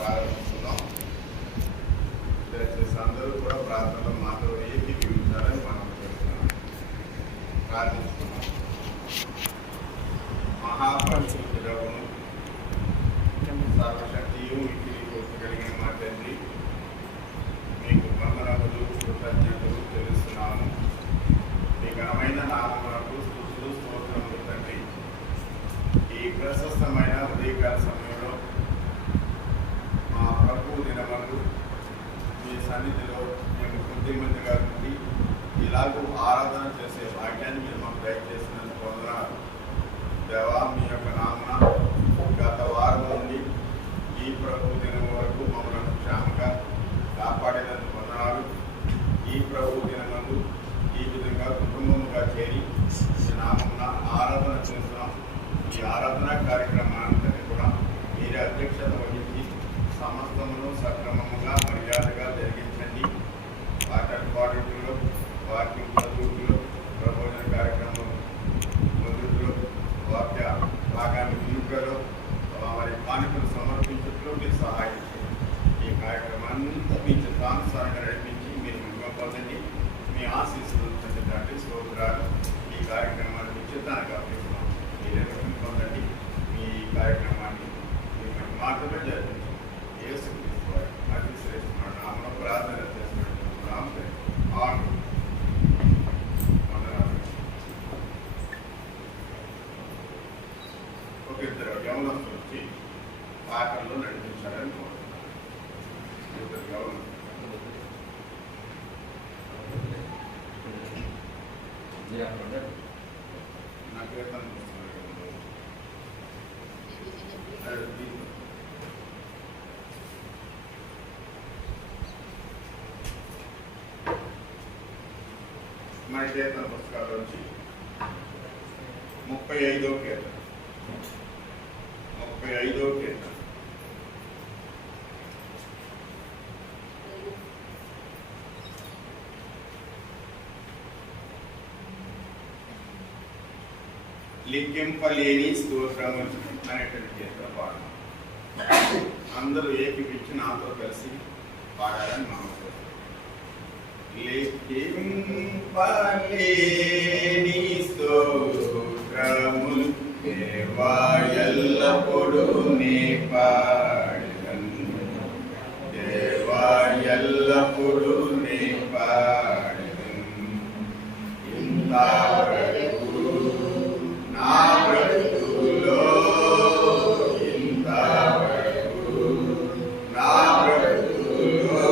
ప్రారంభిస్తున్నాం. దయచేసి అందరూ కూడా ప్రార్థనలో మాతో ఏకీభవించాలని మనం చేస్తున్నాం, ప్రార్థిస్తున్నాం. మహాపరిశుద్ధుడవును సర్వశక్తియు మిక్కిలి కలిగిన మా తండ్రి, మీకు వందనములు కృతజ్ఞతలు తెలుస్తున్నాము. మీ ఘనమైన నామమునకు స్తుతులు స్తోత్రములు తండ్రి. ఈ ప్రశస్తమైన ఉదయకాల సమయంలో మా ప్రభు దినమందు మీ సన్నిధిలో మేము కొద్దిమందిగా ఉండి ఇలాగూ ఆరాధన చేసే భాగ్యాన్ని మీరు మాకు దయచేసినందుకు వందనాలు దేవా. మీ యొక్క నామన గత వారం నుండి ఈ ప్రభు దినం వరకు మమ్మల్ని క్షేమంగా కాపాడినందుకు వందనాలు. ఈ ప్రభు దినమందు ఈ విధంగా కుటుంబముగా చేరి ఈ నామమున ఆరాధన చేస్తున్నాం. ఈ ఆరాధన కార్యక్రమాన్ని కూడా మీరే అధ్యక్షత వహించి సమస్తమును సక్రమముగా మర్యాదగా జరిగించండి. పాటల్లో వాక్యం చదువులో ప్రబోధన కార్యక్రమం మొదట్లో వాక్య భాగాన్ని వినుకలో మరి కానుకలు సమర్పించట్లో మీరు సహాయం చేయండి. ఈ కార్యక్రమాన్ని మీ చిత్తానుసారంగా నడిపించి మీరు పొందండి. మీ ఆశీస్సులు పొందండి. స్తోత్రాలు. ఈ కార్యక్రమాన్ని మీ చిత్తానికి అప్పగిస్తున్నాం. మీరే పొందండి. మీ కార్యక్రమాన్ని మీకు మాత్రమే జరిపించండి. యేసు అతి శ్రేష్ఠమైన నామమున ప్రార్థన చేస్తున్నాం. ఒక ఇద్దరు యవనస్తులు వచ్చి పాటల్లో నడిపించాలని కోరుతున్నాను. ఇద్దరు యవనస్తులు నా కీర్తన మన కీర్తన పుస్తకాలు వచ్చి 35వ కీర్తన. లిఖింపలేని స్తోత్రములు అనేటువంటి కీర్తన పాడడం. అందరూ ఏకీపించి నాతో కలిసి పాడాలని మనం లిఖింపలేని స్తోత్రములు దేవా ఎల్లప్పుడూ నీ పాడెదను. దేవా ఎల్లప్పుడూ నీ పాడెదను. ఇంతవరకు నా బ్రతుకులో ఇంతవరకు నా బ్రతుకులో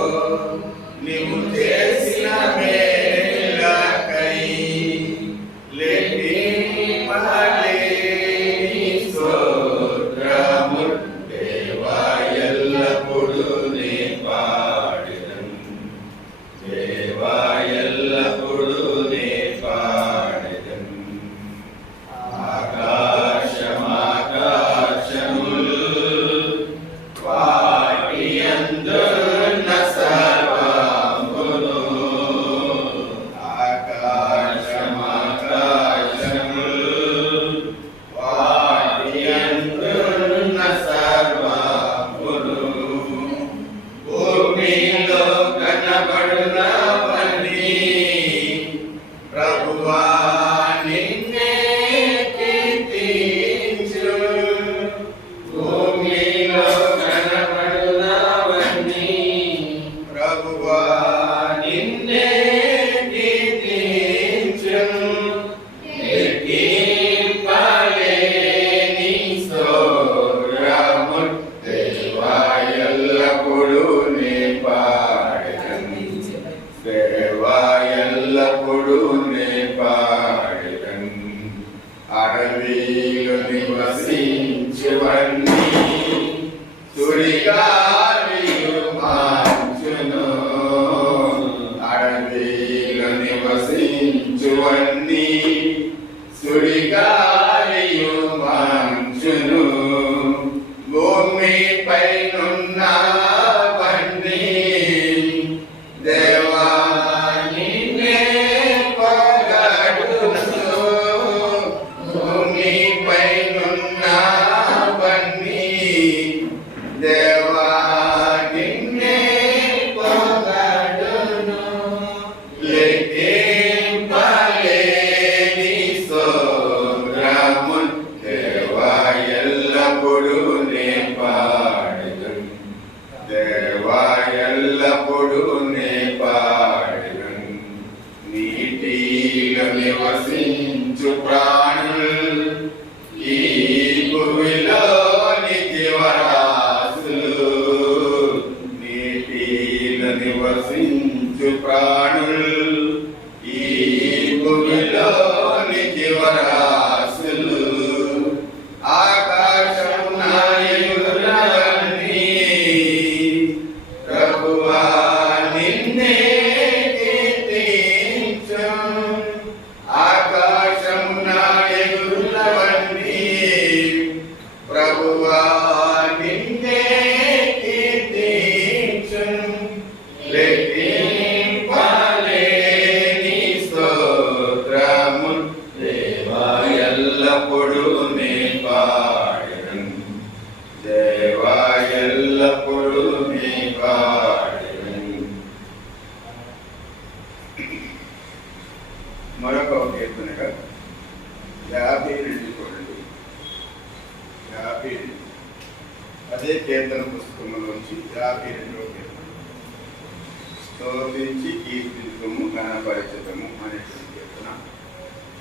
నీవు చేసిన మేలకై లిఖింపలేని స్తోత్రములు దేవా ఎల్లప్పుడూ నీ పాడెదను. దేవా ఎల్లప్పుడూ నీ పాడెదను. ఆకాశములు వాటి యందున్న సర్వమును ఆకాశములు వాటి యందున్న సర్వమును భూమిలో కనబడునవన్నీ ప్రభువా నిన్నే కీర్తించు. భూమిలో కనబడునవన్నీ ప్రభువా నిన్నే కీర్తించు. లిఖింపలేని స్తోత్రములు దేవా ఎల్లప్పుడూ నీ పాడెదను. దేవా ఎల్లప్పుడూ నీ పాడెదను. అడవిలో నివసించువన్నీ సుడిగాలియు మార్చును. అడవిలో నివసించువన్నీ సుడిగాలియు మార్చును. భూమిపై నున్నవన్నీ దేవా నిన్నే ప్రాణులు ఈ భూమిలోని జీవరాశులు ఆకాశం నాయకులన్నీ ప్రభువా నిన్నే కీర్తించు. ఆకాశం నాయకులన్నీ ప్రభువా నిన్నే కీర్తించు. లెక్కింపలేని స్తోత్రము దేవా ఎల్లప్పుడూ నీ పాడెను. దేవా ఎల్లప్పుడూ నీ పాడెను. మరొక కీర్తనగా 52 చూడండి. 52 అదే కీర్తన పుస్తకంలోంచి 52వ కీర్తన. స్తోత్రించి కీర్తించము ఘనపరచటము అనేటువంటి కీర్తన.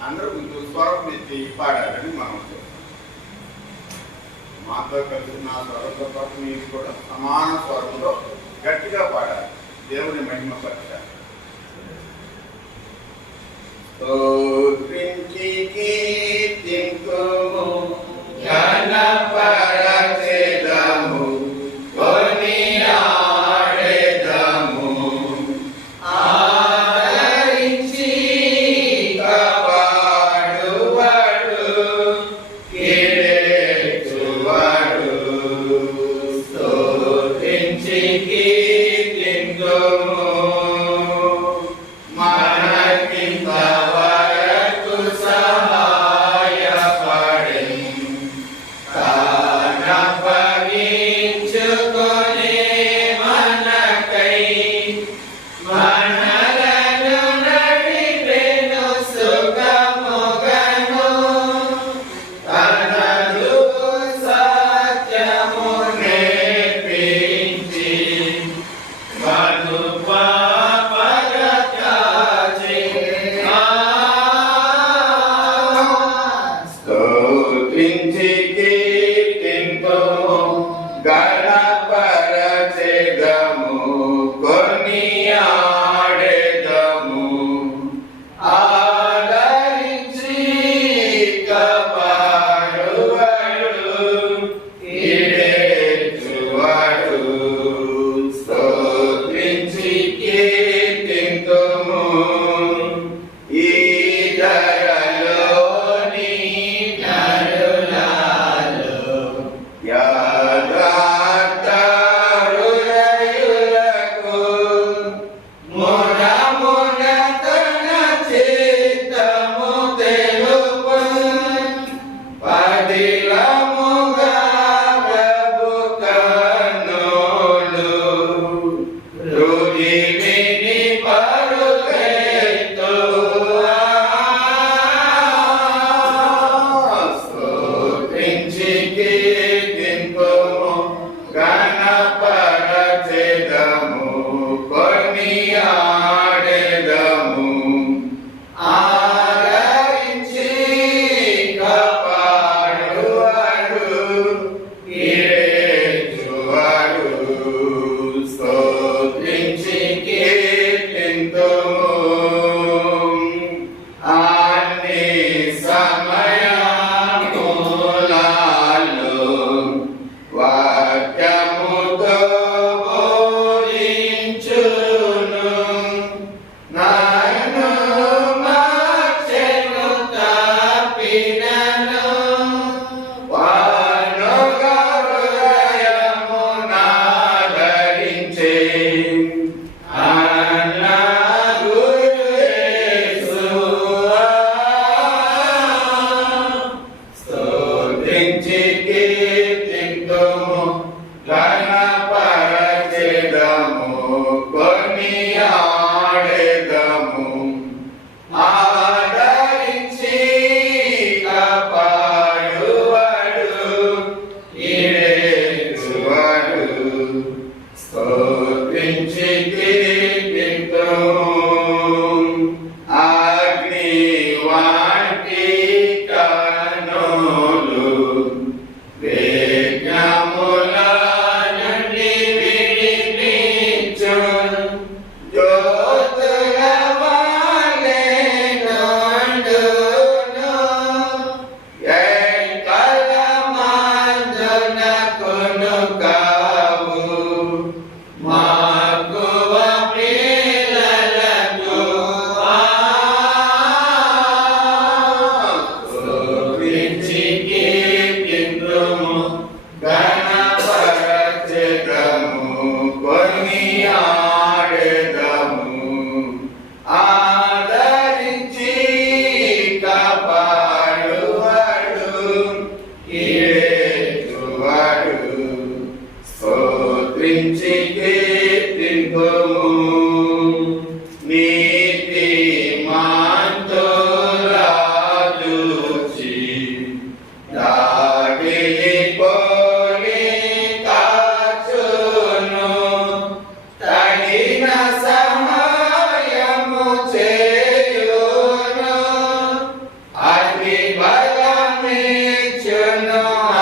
అందరూ ముందు స్వరం ఎత్తి పాడాలని మనం చెప్తాం. మాతో కలిసి నా స్వరంతో పాటు మీరు కూడా సమాన స్వరంలో గట్టిగా పాడాలి, దేవుని మహిమ పరచాలి. స్తోత్రించి కీర్తింతుము ఘనపరచెదము కొనియాడెదము. ఆదరించి కాపాడువాడు కీడెచ్చువాడు. స్తోత్రించి కీర్తింతుము మనకింత వరకు సహాయపడెను. తానప్పగించుకొనే మనకై మనలను నడిపెను సుఖముగను. తనదు సత్యము నేర్పించి మను స్తోత్రించి కీర్తింతుము ఘనపరచెదము కొనియాడెదము. ఆదరించి కాపాడువాడు కీడెచ్చువాడు. స్తోత్రించి కీర్తింతుము ఈ దయలోని నరులలో యథార్థ హృదయులకు మునమున తన చిత్తము తెలుపు. పదిలముగా ప్రభు కన్నులు హృదయమిని పరుగెత్తు. స్తోత్రించి కీర్తింతుము ఘనపరచెదము కొనియాడెదము. ఆదరించి కాపాడువాడు కీడెచ్చువాడు. స్తోత్రించి కీర్తింతుము అన్ని సమయములలో వాక్యముతో బోధించును. నన్ను మార్చెను తప్పినను వానుగా హృదయమునాదరించే అన్న గురు యేసువా. స్తోత్రించి కీర్తింతుము ఘనపరచెదము కొనియాడెదము. ఆదరించి కాపాడువాడు కీడెచ్చువాడు. స్తోత్రించి కీర్తింతుము అగ్ని వంటి కన్నులు వేగముల నుండి విడిపించు. జ్యోతి స్తుతించి కీర్తింతుము నీతి మాంతులా చూచి దాగిలి పోలి కాచును తగిన సహాయము చేయును అగ్ని బలమిచ్చును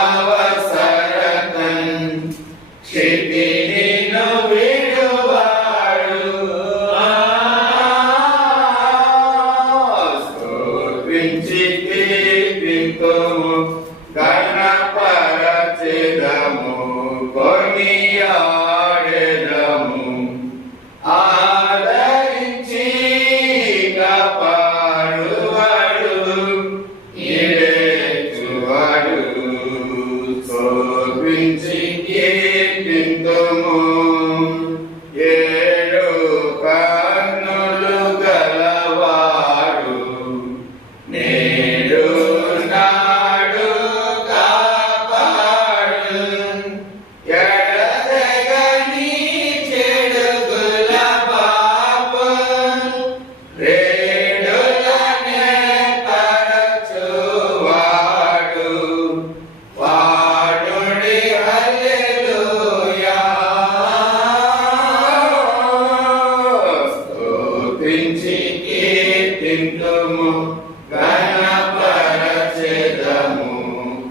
అవసరతన్ క్షితినిను విడువాడు స్తుతించి కీర్తింతుము గణపరచెదము కొనియాడెదము ఆదరించి కాపాడువాడు ఈడేచువాడు స్తుతించి కీర్తింతుము ఏడు కన్నులు గలవాడు నేడు నాడు కాపాడు ఎడతెగని చెడుగుల పాపం రేడులనే పరచువాడు వాడుడి హల్లెలూయా స్తుతించి కీర్తింతుము గణపరచెదము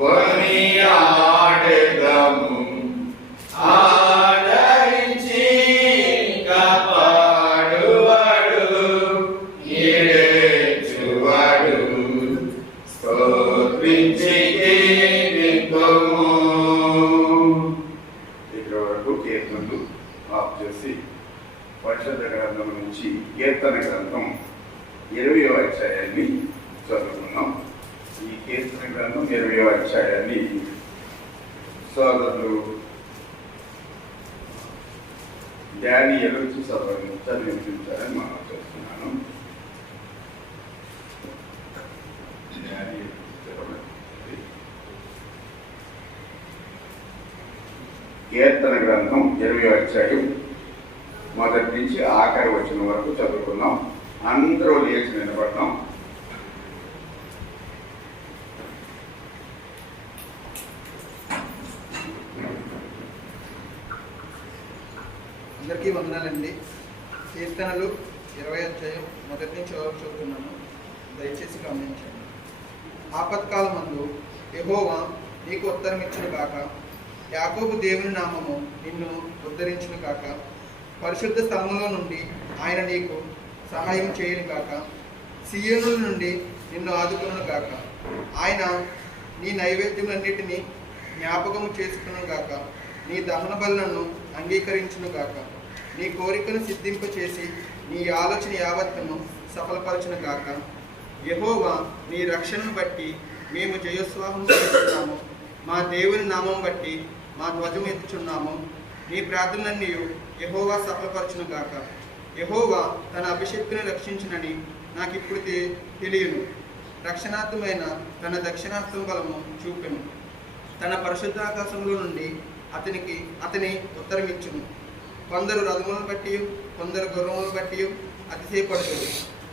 కొనియాడెదము ఆదరించి కాపాడువాడు ఈడేచువాడు స్తుతించి కీర్తింతుము. ఇక్కడ వరకు కీర్తనలు ఆఫ్ చేసి పరిశుద్ధ గ్రంథం నుంచి కీర్తన గ్రంథం 20వ అధ్యాయాన్ని చదువుకున్నాం. ఈ కీర్తన గ్రంథం 20వ అధ్యాయాన్ని సోదరులు డానియేలు చదివించారని మనం చేస్తున్నాను. డానియేలు చదవండి. కీర్తన గ్రంథం 20వ అధ్యాయం మొదటి నుంచి ఆఖరి వచ్చిన వరకు చదువుకున్నాం. అందరూ లేచి నిలబడతాం. అందరికీ వందనాలండి. కీర్తనలు 20వ అధ్యాయం మొదటి నుంచి చదువుతున్నాను, దయచేసి గమనించండి. ఆపత్కాలమందు యెహోవా నీకు ఉత్తరం ఇచ్చును గాక, యాకోబు దేవుని నామము నిన్ను ఉద్ధరించును గాక. పరిశుద్ధ స్థలంలో నుండి ఆయన నీకు సహాయం చేయను గాక. సీయోనుల నుండి నిన్ను ఆదుకును గాక. ఆయన నీ నైవేద్యములన్నిటినీ జ్ఞాపకము చేసుకును గాక. నీ దహన బలులను అంగీకరించును గాక. నీ కోరికను సిద్ధింపచేసి నీ ఆలోచన యావత్తును సఫలపరచును గాక. యెహోవా నీ రక్షణను బట్టి మేము జయోత్సాహం చేస్తున్నాము. మా దేవుని నామం బట్టి మా ధ్వజం ఎత్తుచున్నాము. నీ ప్రార్థనలన్నీ యెహోవా సఫలపరచును గాక. యెహోవా తన అభిషేక్తుని రక్షించునని నాకు ఇప్పుడు తెలియను. రక్షణార్థమైన తన దక్షిణార్థం బలము చూపెను. తన పరిశుద్ధాకాశంలో నుండి అతని ఉత్తరమిచ్చును. కొందరు రథములను బట్టి కొందరు గుర్రములను బట్టి అతిశయపడుతుంది.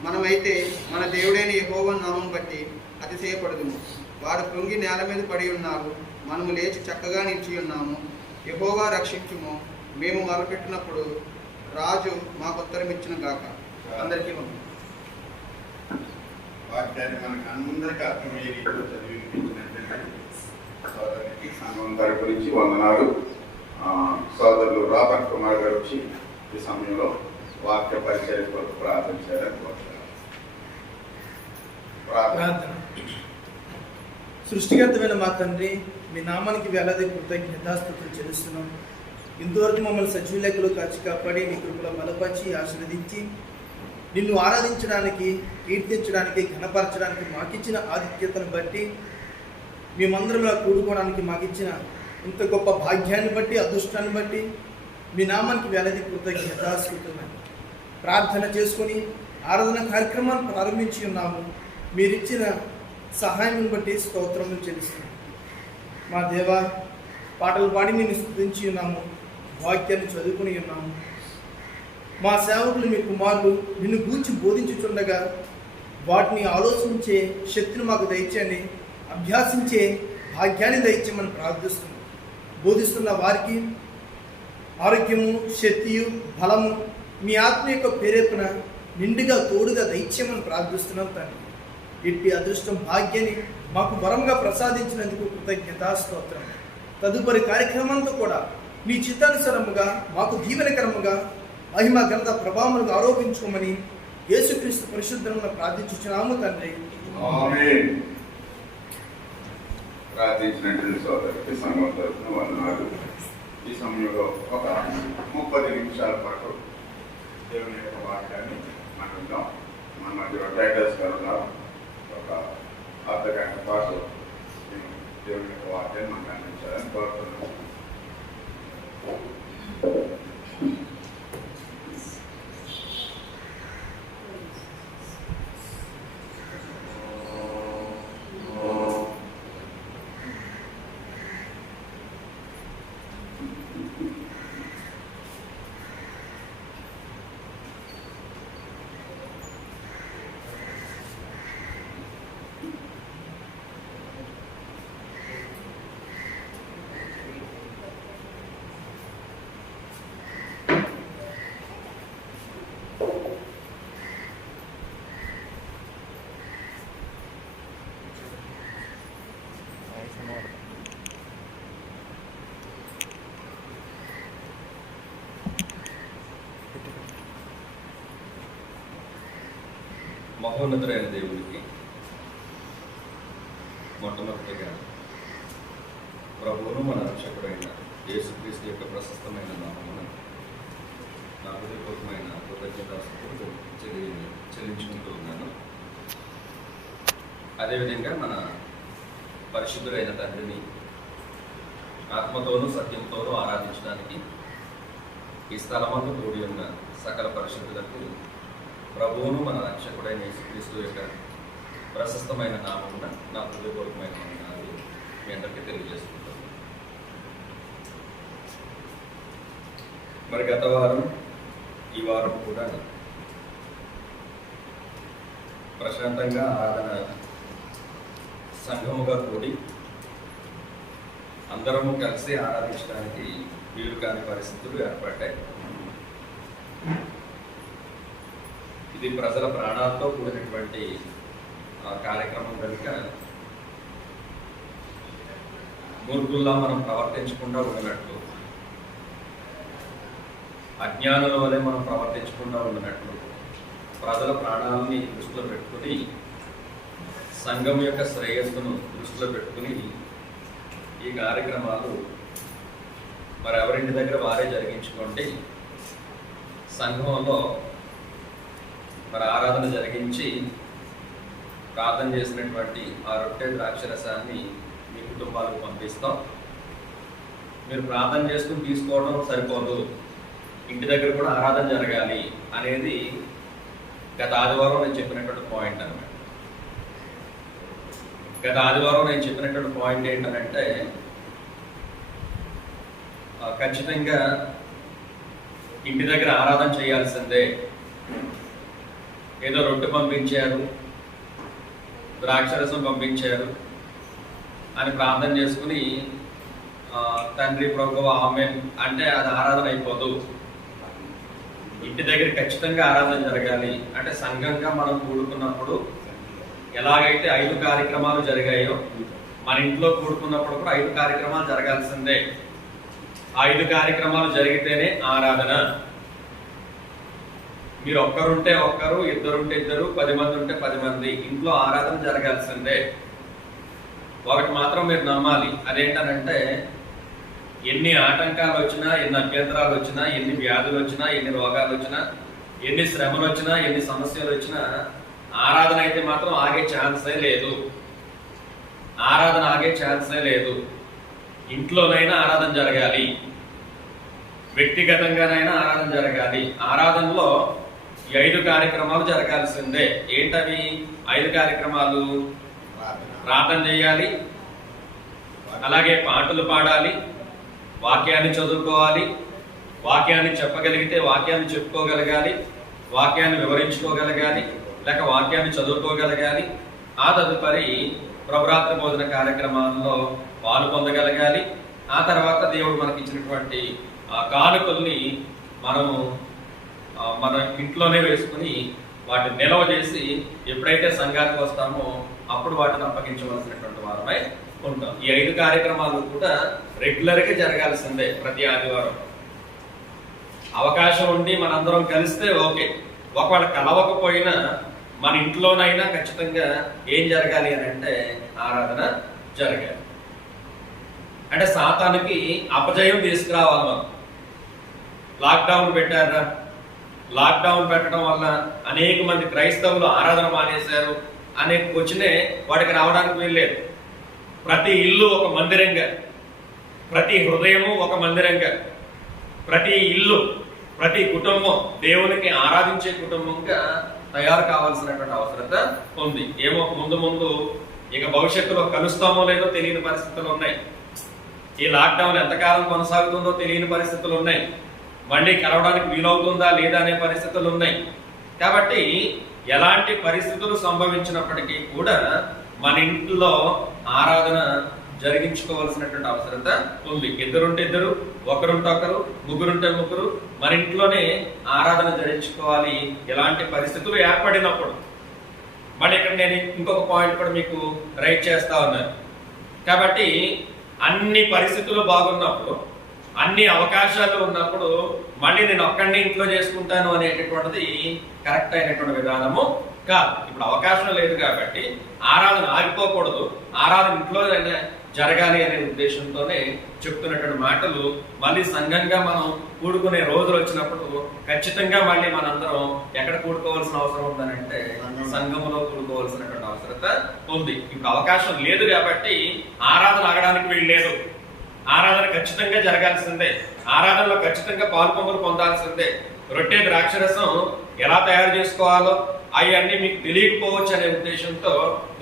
మనమైతే మన దేవుడైన యెహోవా నామం బట్టి అతిశయపడుదుము. వారు కృంగి నేల మీద పడి ఉన్నారు, మనము లేచి చక్కగా నిలిచి ఉన్నాము. యెహోవా రక్షించుము, మేము మొరపెట్టినప్పుడు రాజు మాకు ఉత్తరమిచ్చును గాక. అందరికీ వాక్యాన్ని మనకు అందరికీ అర్థమయ్యే రీతిలో చదివి వినిపించినట్లయితే సోదరునికి సంఘం తరపు నుంచి వందనాలు. సోదరులు రాబర్ట్ కుమార్ గారు వచ్చి ఈ సమయంలో వాక్య పరిచయం కొరకు ప్రార్థన చేయాలని కోరుతున్నాను. ప్రార్థన. సృష్టికర్తమైన మా తండ్రి, మీ నామానికి వేలాది కృతజ్ఞతాస్తుతులు చెల్లిస్తున్నాం. ఇంతవరకు మమ్మల్ని సజీవ లెక్కలు కాచి కాపాడి నీ కృపలో బలపరిచి ఆశీర్వదించి నిన్ను ఆరాధించడానికి, కీర్తించడానికి, ఘనపరచడానికి మాకిచ్చిన ఆధిక్యతను బట్టి, మేమందరంలో కూడుకోవడానికి మాకిచ్చిన ఇంత గొప్ప భాగ్యాన్ని బట్టి, అదృష్టాన్ని బట్టి మీ నామానికి వేలాది కృతజ్ఞతాస్తుతులు ప్రార్థన చేసుకొని ఆరాధన కార్యక్రమాన్ని ప్రారంభించి ఉన్నాము. మీరిచ్చిన సహాయం బట్టి స్తోత్రములు చెల్లిస్తున్నాము. మా దేవ, పాటలు పాడి నేను స్తుతించి ఉన్నాము. వాక్యాన్ని చదువుకుని ఉన్నాము. మా సేవకులు మీ కుమారులు నిన్ను గూర్చి బోధించుచుండగా వాటిని ఆలోచించే శక్తిని మాకు దయచేయండి, అభ్యాసించే భాగ్యాన్ని దయచేయమని ప్రార్థిస్తున్నాం. బోధిస్తున్న వారికి ఆరోగ్యము, శక్తియు, బలము మీ ఆత్మ యొక్క ప్రేరేపణ నిండుగా తోడుగా దయచేయమని ప్రార్థిస్తున్నాం తండ్రి. ఇట్టి అదృష్టం భాగ్యాన్ని మాకు వరంగా ప్రసాదించినందుకు కృతజ్ఞతాస్తోత్రం. తదుపరి కార్యక్రమంతో కూడా మీ చిత్తానుసారముగా మాకు దీవెనకరముగా మహిమ ఘనత ప్రభావములకు ఆరోపించుకోమని యేసుక్రీస్తు పరిశుద్ధమున ప్రార్థించుచున్నాము తండ్రి. ఆమేన్. ప్రార్థించినటువంటి సోదరులకి సంఘం తరఫున వందనాలు. ఈ సమయంలో ఒక 30 నిమిషాల పాటు దేవుని యొక్క వాక్యాన్ని మనం మన మధ్య టైటస్ గారు ఉన్నారు. ఒక అర్ధగంట పాటు దేవుని యొక్క వాక్యాన్ని మనకు అందించాలని కోరుతున్నాను. మహోన్నతుడైన దేవునికి మొట్టమొదటిగా ప్రభువును మన రక్షకుడైన యేసుక్రీస్తు యొక్క ప్రశస్తమైన నామమున నా హృదయపూర్వకమైన కృతజ్ఞతాస్తుతులు చెల్లించుకుంటూ ఉన్నాను. అదేవిధంగా మన పరిశుద్ధుడైన తండ్రిని ఆత్మతోనూ సత్యంతోనూ ఆరాధించడానికి ఈ స్థలమందు కూడి ఉన్న సకల పరిశుద్ధులకు ప్రభువును మన రక్షకుడైన యేసుక్రీస్తు యొక్క ప్రశస్తమైన నామమున నా హృదయపూర్వకమైన వందనాలు మీ అందరికీ తెలియజేసుకుంటాను. మరి గత వారం ఈ వారం కూడా ప్రశాంతంగా ఆరాధన సంఘముగా కూడి అందరము కలిసి ఆరాధించడానికి వీలు కాని పరిస్థితులు ఏర్పడ్డాయి. ఇది ప్రజల ప్రాణాలతో కూడినటువంటి కార్యక్రమం కనుక మూర్ఖుల్లా మనం ప్రవర్తించకుండా ఉన్నట్లు, అజ్ఞానుల వలె మనం ప్రవర్తించకుండా ఉన్నట్లు ప్రజల ప్రాణాలని దృష్టిలో పెట్టుకుని సంఘం యొక్క శ్రేయస్సును దృష్టిలో పెట్టుకుని ఈ కార్యక్రమాలు మరి ఎవరింటి దగ్గర వారే జరిగించుకోండి. సంఘంలో మరి ఆరాధన జరిగించి ప్రార్థన చేసినటువంటి ఆ రొట్టె ద్రాక్షరసాన్ని మీ కుటుంబాలకు పంపిస్తాం. మీరు ప్రార్థన చేసుకుని తీసుకోవడం సరిపోదు, ఇంటి దగ్గర కూడా ఆరాధన జరగాలి అనేది గత ఆదివారం నేను చెప్పినటువంటి పాయింట్ అన్నమాట. గత ఆదివారం నేను చెప్పినటువంటి పాయింట్ ఏంటంటే ఖచ్చితంగా ఇంటి దగ్గర ఆరాధన చేయాల్సిందే. ఏదో రొట్టె పంపించారు, ద్రాక్షరసం పంపించారు అని ప్రార్థన చేసుకుని తండ్రి ప్రభువా ఆమేన్ అంటే అది ఆరాధన అయిపోదు. ఇంటి దగ్గర ఖచ్చితంగా ఆరాధన జరగాలి. అంటే సంఘంగా మనం కూడుకున్నప్పుడు ఎలాగైతే 5 కార్యక్రమాలు జరిగాయో మన ఇంట్లో కూడుకున్నప్పుడు కూడా 5 కార్యక్రమాలు జరగాల్సిందే. 5 కార్యక్రమాలు జరిగితేనే ఆరాధన. మీరు ఒక్కరుంటే ఒక్కరు, ఇద్దరుంటే ఇద్దరు, 10 మంది ఉంటే 10 మంది, ఇంట్లో ఆరాధన జరగాల్సిందే. ఒకటి మాత్రం మీరు నమ్మాలి, అదేంటనంటే ఎన్ని ఆటంకాలు వచ్చినా, ఎన్ని అభ్యంతరాలు వచ్చినా, ఎన్ని వ్యాధులు వచ్చినా, ఎన్ని రోగాలు వచ్చినా, ఎన్ని శ్రమలు వచ్చినా, ఎన్ని సమస్యలు వచ్చినా ఆరాధన అయితే మాత్రం ఆగే ఛాన్సే లేదు. ఆరాధన ఆగే ఛాన్సే లేదు. ఇంట్లోనైనా ఆరాధన జరగాలి, వ్యక్తిగతంగానైనా ఆరాధన జరగాలి. ఆరాధనలో 5 కార్యక్రమాలు జరగాల్సిందే. ఏంటవి 5 కార్యక్రమాలు? ప్రార్థన చేయాలి, అలాగే పాటలు పాడాలి, వాక్యాన్ని చదువుకోవాలి, వాక్యాన్ని చెప్పగలిగితే వాక్యాన్ని చెప్పుకోగలగాలి, వాక్యాన్ని వివరించుకోగలగాలి, లేక వాక్యాన్ని చదువుకోగలగాలి. ఆ తదుపరి ప్రభురాత్రి భోజన కార్యక్రమాల్లో పాలు పొందగలగాలి. ఆ తర్వాత దేవుడు మనకి ఇచ్చినటువంటి కానుకల్ని మనము మన ఇంట్లోనే వేసుకుని వాటిని నిల్వ చేసి ఎప్పుడైతే సంఘానికి వస్తామో అప్పుడు వాటిని అప్పగించవలసినటువంటి వారమై ఉంటాం. ఈ 5 కార్యక్రమాలు కూడా రెగ్యులర్గా జరగాల్సిందే. ప్రతి ఆదివారం అవకాశం ఉండి మనందరం కలిస్తే ఓకే, ఒకవేళ కలవకపోయినా మన ఇంట్లోనైనా ఖచ్చితంగా ఏం జరగాలి అని అంటే ఆరాధన జరగాలి. అంటే సాతానుకి అపజయం తీసుకురావాలి. మనం లాక్డౌన్ పెట్టారా, లాక్డౌన్ పెట్టడం వల్ల అనేక మంది క్రైస్తవులు ఆరాధన మానేశారు అనే క్వశ్చనే వాడికి రావడానికి వీల్లేదు. ప్రతి ఇల్లు ఒక మందిరంగా, ప్రతి హృదయము ఒక మందిరంగా, ప్రతి ఇల్లు ప్రతి కుటుంబం దేవునికి ఆరాధించే కుటుంబంగా తయారు కావాల్సినటువంటి అవసరత ఉంది. ఏమో ముందు ముందు ఇక భవిష్యత్తులో కలుస్తామో లేదో తెలియని పరిస్థితులు ఉన్నాయి. ఈ లాక్డౌన్ ఎంతకాలం కొనసాగుతుందో తెలియని పరిస్థితులు ఉన్నాయి. మళ్ళీ కలవడానికి వీలవుతుందా లేదా అనే పరిస్థితులు ఉన్నాయి. కాబట్టి ఎలాంటి పరిస్థితులు సంభవించినప్పటికీ కూడా మన ఇంట్లో ఆరాధన జరిగించుకోవాల్సినటువంటి అవసరత ఉంది. ఇద్దరుంటే ఇద్దరు, ఒకరుంటే ఒకరు, ముగ్గురుంటే ముగ్గురు మన ఇంట్లోనే ఆరాధన జరిగించుకోవాలి. ఎలాంటి పరిస్థితులు ఏర్పడినప్పుడు. మళ్ళీ ఇక్కడ నేను ఇంకొక పాయింట్ కూడా మీకు రైట్ చేస్తా ఉన్నాను. కాబట్టి అన్ని పరిస్థితులు బాగున్నప్పుడు, అన్ని అవకాశాలు ఉన్నప్పుడు మళ్ళీ నేను ఒక్కడిని ఇంట్లో చేసుకుంటాను అనేటటువంటిది కరెక్ట్ అయినటువంటి విధానము కాదు. ఇప్పుడు అవకాశం లేదు కాబట్టి ఆరాధన ఆగిపోకూడదు, ఆరాధన ఇంట్లో జరగాలి అనే ఉద్దేశంతోనే చెప్తున్నటువంటి మాటలు. మళ్ళీ సంఘంగా మనం కూడుకునే రోజులు వచ్చినప్పుడు ఖచ్చితంగా మళ్ళీ మనందరం ఎక్కడ కూడుకోవాల్సిన అవసరం ఉందనంటే సంఘంలో కూడుకోవాల్సినటువంటి అవసరత ఉంది. ఇప్పుడు అవకాశం లేదు కాబట్టి ఆరాధన ఆగడానికి వీల్లేదు. ఆరాధన ఖచ్చితంగా జరగాల్సిందే, ఆరాధనలో ఖచ్చితంగా పాల్పొంగులు పొందాల్సిందే. రొట్టె ద్రాక్షరసం ఎలా తయారు చేసుకోవాలో అవన్నీ మీకు తెలియకపోవచ్చు అనే ఉద్దేశంతో,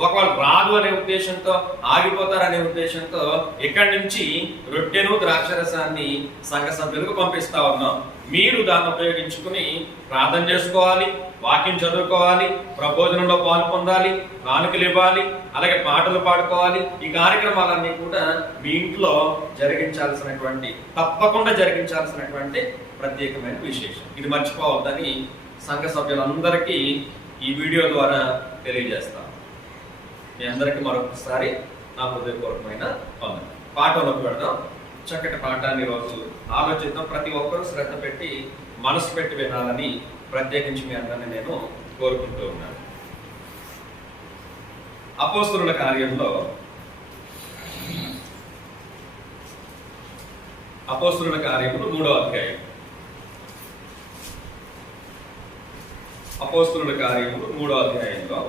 ఒకవేళ రాదు అనే ఉద్దేశంతో, ఆగిపోతారనే ఉద్దేశంతో ఇక్కడి నుంచి రొట్టెను ద్రాక్షరసాన్ని సంఘ సభ్యులకు పంపిస్తా ఉన్నాం. మీరు దాన్ని ఉపయోగించుకుని ప్రార్థన చేసుకోవాలి, వాక్యం చదువుకోవాలి, ప్రబోధనలో పాలు పొందాలి, కానుకలు ఇవ్వాలి, అలాగే పాటలు పాడుకోవాలి. ఈ కార్యక్రమాలన్నీ కూడా మీ ఇంట్లో తప్పకుండా జరిగించాల్సినటువంటి ప్రత్యేకమైన విశేషం. ఇది మర్చిపోవద్దని సంఘ సభ్యులందరికీ ఈ వీడియో ద్వారా తెలియజేస్తాను. మీ అందరికీ మరొకసారి నా హృదయపూర్వకమైన వందనాలు. పాఠంలోకి పెడదాం. చక్కటి పాఠాన్ని రోజు ఆలోచిద్దాం. ప్రతి ఒక్కరూ శ్రద్ధ పెట్టి మనసు పెట్టి వినాలని ప్రత్యేకించి మీ అందరినీ నేను కోరుకుంటూ ఉన్నాను. అపోస్తలుల కార్యంలో అపోస్తలుల కార్యములు 3వ అధ్యాయం. అపోస్తలుల కార్యములు 3వ అధ్యాయంలో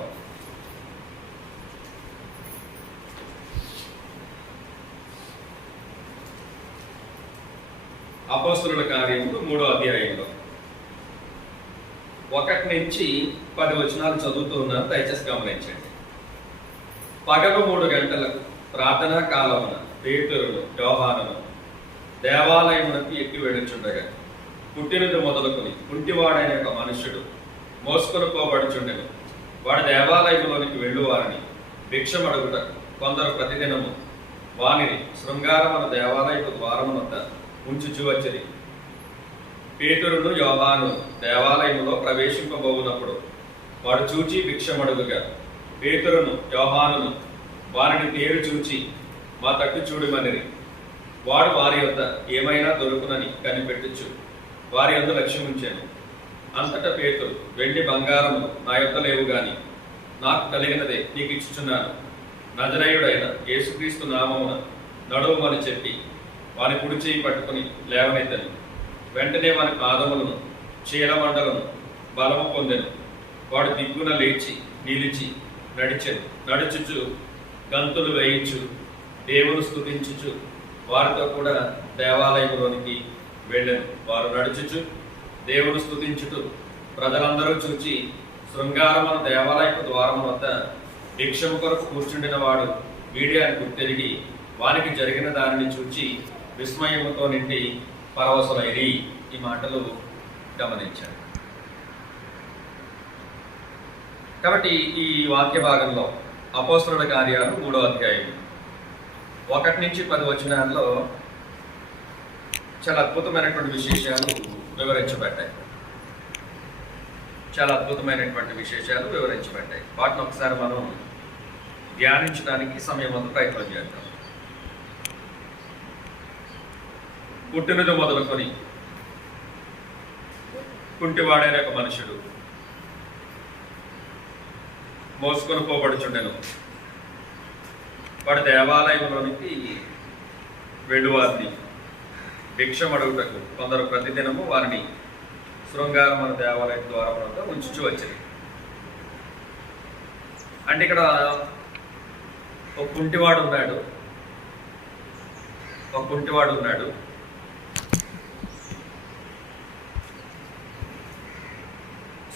అపోస్తలుల కార్యములు 3వ అధ్యాయంలో 1 నుంచి 10 వచనాలు చదువుతూ ఉన్నారు. దయచేసి గమనించండి. పగలు 3 గంటలకు ప్రార్థనా కాలమున పేతురును యోహానును దేవాలయమునకు ఎక్కి వెళ్ళుచుండగా పుట్టినది మొదలుకొని కుంటివాడైన ఒక మనుష్యుడు మోసుకొని పోబడుచుండెను. వాడు దేవాలయంలోనికి వెళ్ళువారని భిక్షమడుగుటకు కొందరు ప్రతిదినము వానిని శృంగారమున దేవాలయపు ద్వారమునొద్ద ఉంచుచు వచ్చిరి. పేతురును యోహాను దేవాలయములో ప్రవేశింపబోవునప్పుడు వాడు చూచి భిక్షమడుగుగా పేతురును యోహానును వారిని తేరు చూచి మా తట్టు చూడమనిరి. వాడు వారి యొద్ద ఏమైనా దొరుకునని కనిపెట్టుచు వారి యొద్ద లక్ష్యం ఉంచాను. అంతటా పేతురు, వెండి బంగారములు నా యొద్ద లేవు గాని నాకు కలిగినదే నీకు ఇచ్చుచున్నాను. నజరేయుడైన యేసుక్రీస్తు నామమున నడువమని చెప్పి వాని కుడి చేయి పట్టుకుని లేవనెత్తను. వెంటనే వాని పాదములను చీలమండలను బలము పొందెను. వాడు దిగ్గున లేచి నిలిచి నడుచుచు గంతులు వేయించు దేవుని స్తుతించుచు వారితో కూడా దేవాలయంలోనికి వెళ్ళెను. వారు నడుచుచు దేవుని స్తుతించుటూ ప్రజలందరూ చూచి శృంగారమున దేవాలయపు ద్వారము వద్ద భిక్షము కొరకు కూర్చుండిన వాడు వీడే అని గుర్తెరిగి వానికి జరిగిన దానిని చూచి విస్మయముతో నిండి పరవశులైరి. ఈ మాటలు గమనించారు. కాబట్టి ఈ వాక్య భాగంలో అపోస్తలుల కార్యాలు 3వ అధ్యాయం 1 నుంచి 10 వచనాల్లో చాలా అద్భుతమైనటువంటి విశేషాలు వివరించబడ్డాయి. వాటిని ఒకసారి మనం ధ్యానించడానికి సమయం అంతా ప్రయత్నం చేద్దాం. పుట్టినది మొదలుకొని కుంటివాడైన ఒక మనుషుడు మోసుకొని పోబడుచుండెను. వాడు దేవాలయంలోనికి వెళ్ళువారిని భిక్షమడుగుటకు కొందరు ప్రతిదినము వారిని శృంగారమున దేవాలయం ద్వారా ఉంచుచూ వచ్చింది. అంటే ఇక్కడ ఒక కుంటివాడు ఉన్నాడు.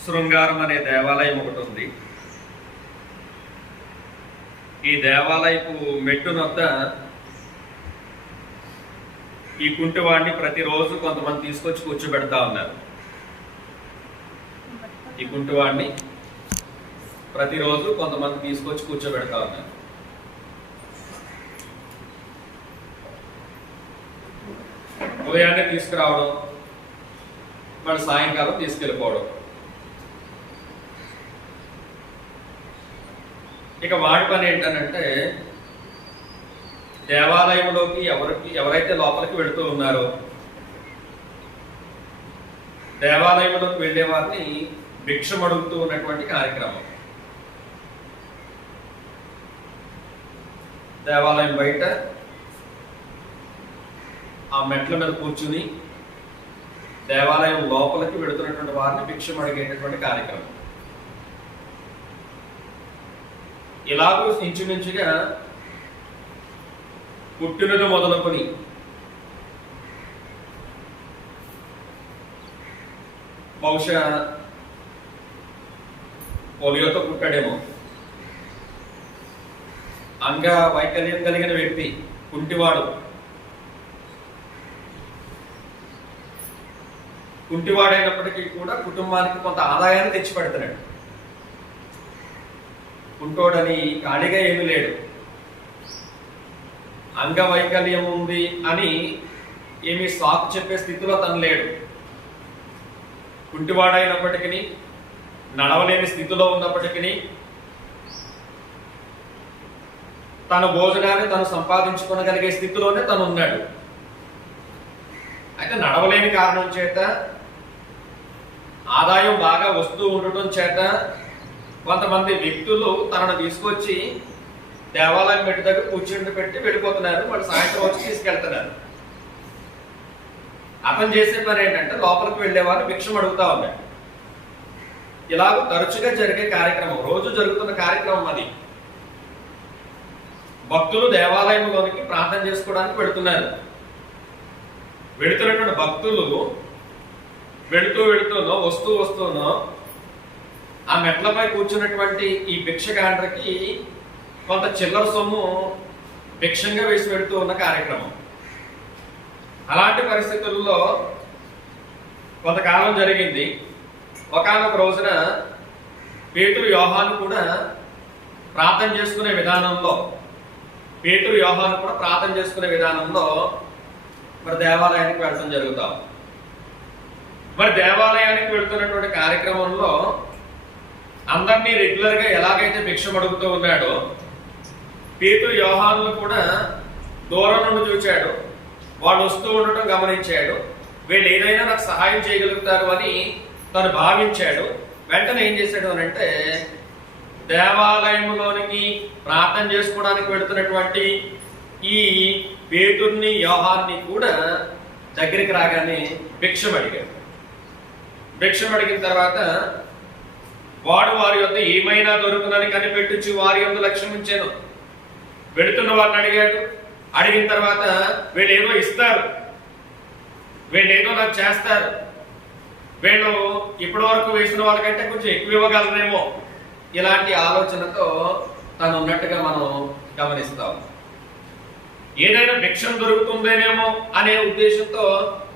శృంగారం అనే దేవాలయం ఒకటి ఉంది. ఈ దేవాలయపు మెట్టునొద్ద ఈ కుంటివాడిని ప్రతిరోజు కొంతమంది తీసుకొచ్చి కూర్చోబెడతా ఉన్నారు. ఉదయాన్నే తీసుకురావడం, మళ్ళీ సాయంకాలం తీసుకెళ్ళిపోవడం. ఇక వాడి పని ఏంటనంటే దేవాలయంలోకి ఎవరైతే లోపలికి వెళుతూ ఉన్నారో దేవాలయంలోకి వెళ్ళే వారిని భిక్షం అడుగుతూ ఉన్నటువంటి కార్యక్రమం. దేవాలయం బయట ఆ మెట్ల మీద కూర్చుని దేవాలయం లోపలికి వెళుతున్నటువంటి వారిని భిక్షం అడిగేటటువంటి కార్యక్రమం. ఇలాగూ ఇంచుమించుగా పుట్టినది మొదలుకొని బహుశా పోలియోతో పుట్టాడేమో, అంగ వైకల్యం కలిగిన వ్యక్తి, కుంటివాడైనప్పటికీ కూడా కుటుంబానికి కొంత ఆదాయాన్ని తెచ్చిపెడుతున్నాడు. కుంటోడని ఖాళీగా ఏమీ లేడు. అంగవైకల్యం ఉంది అని ఏమీ సాకు చెప్పే స్థితిలో తను లేడు. కుంటివాడైనప్పటికీ, నడవలేని స్థితిలో ఉన్నప్పటికీ తన భోజనాన్ని తను సంపాదించుకోగలిగే స్థితిలోనే తను ఉన్నాడు. అయితే నడవలేని కారణం చేత, ఆదాయం బాగా వస్తూ ఉండటం చేత కొంతమంది వ్యక్తులు తనను తీసుకొచ్చి దేవాలయం మెట్టు దగ్గర కూర్చుండి పెట్టి వెళ్ళిపోతున్నారు. వాళ్ళు సాయంత్రం వచ్చి తీసుకెళ్తున్నారు. అతను చేసే పని ఏంటంటే లోపలికి వెళ్ళేవారు భిక్షం అడుగుతా ఉన్నాడు. ఇలాగ తరచుగా జరిగే కార్యక్రమం, రోజు జరుగుతున్న కార్యక్రమం అది. భక్తులు దేవాలయంలోనికి ప్రార్థన చేసుకోవడానికి వెళుతున్నారు. వెళుతున్నటువంటి భక్తులు వెళుతూనో వస్తూనో ఆ మెట్లపై కూర్చున్నటువంటి ఈ భిక్షగాండ్రకి కొంత చిల్లర సొమ్ము భిక్షంగా వేసి పెడుతూ ఉన్న కార్యక్రమం. అలాంటి పరిస్థితుల్లో కొంతకాలం జరిగింది. ఒకానొక రోజున పేతురు యోహాను కూడా ప్రార్థన చేసుకునే విధానంలో మరి దేవాలయానికి వెళ్ళడం జరుగుతాం. మరి దేవాలయానికి వెళ్తున్నటువంటి కార్యక్రమంలో అందరినీ రెగ్యులర్ గా ఎలాగైతే భిక్షం అడుగుతూ ఉన్నాడో పేతురు యోహానులు కూడా దూరం నుండి చూచాడు. వాళ్ళు వస్తూ ఉండటం గమనించాడు. వీళ్ళు ఏదైనా నాకు సహాయం చేయగలుగుతారు అని తను భావించాడు. వెంటనే ఏం చేశాడు అని అంటే దేవాలయంలోనికి ప్రార్థన చేసుకోవడానికి వెళుతున్నటువంటి ఈ పేతుర్ని యోహాన్ని కూడా దగ్గరికి రాగానే భిక్షం అడిగాడు. భిక్షం అడిగిన తర్వాత వారి యొద్ద ఏమైనా దొరుకునని కనిపెట్టుచు వారి యొద్ద లక్ష్యం ఉంచాను. వెళుతున్న వారిని అడిగాడు. అడిగిన తర్వాత వీళ్ళు ఏదో ఇస్తారు, వీళ్ళు ఏదో నాకు చేస్తారు, వీళ్ళు ఇప్పటి వరకు వేసిన వాళ్ళకంటే కొంచెం ఎక్కువ ఇవ్వగలరేమో, ఇలాంటి ఆలోచనతో తను ఉన్నట్టుగా మనం గమనిస్తాం. ఏదైనా భిక్షం దొరుకుతుందేనేమో అనే ఉద్దేశంతో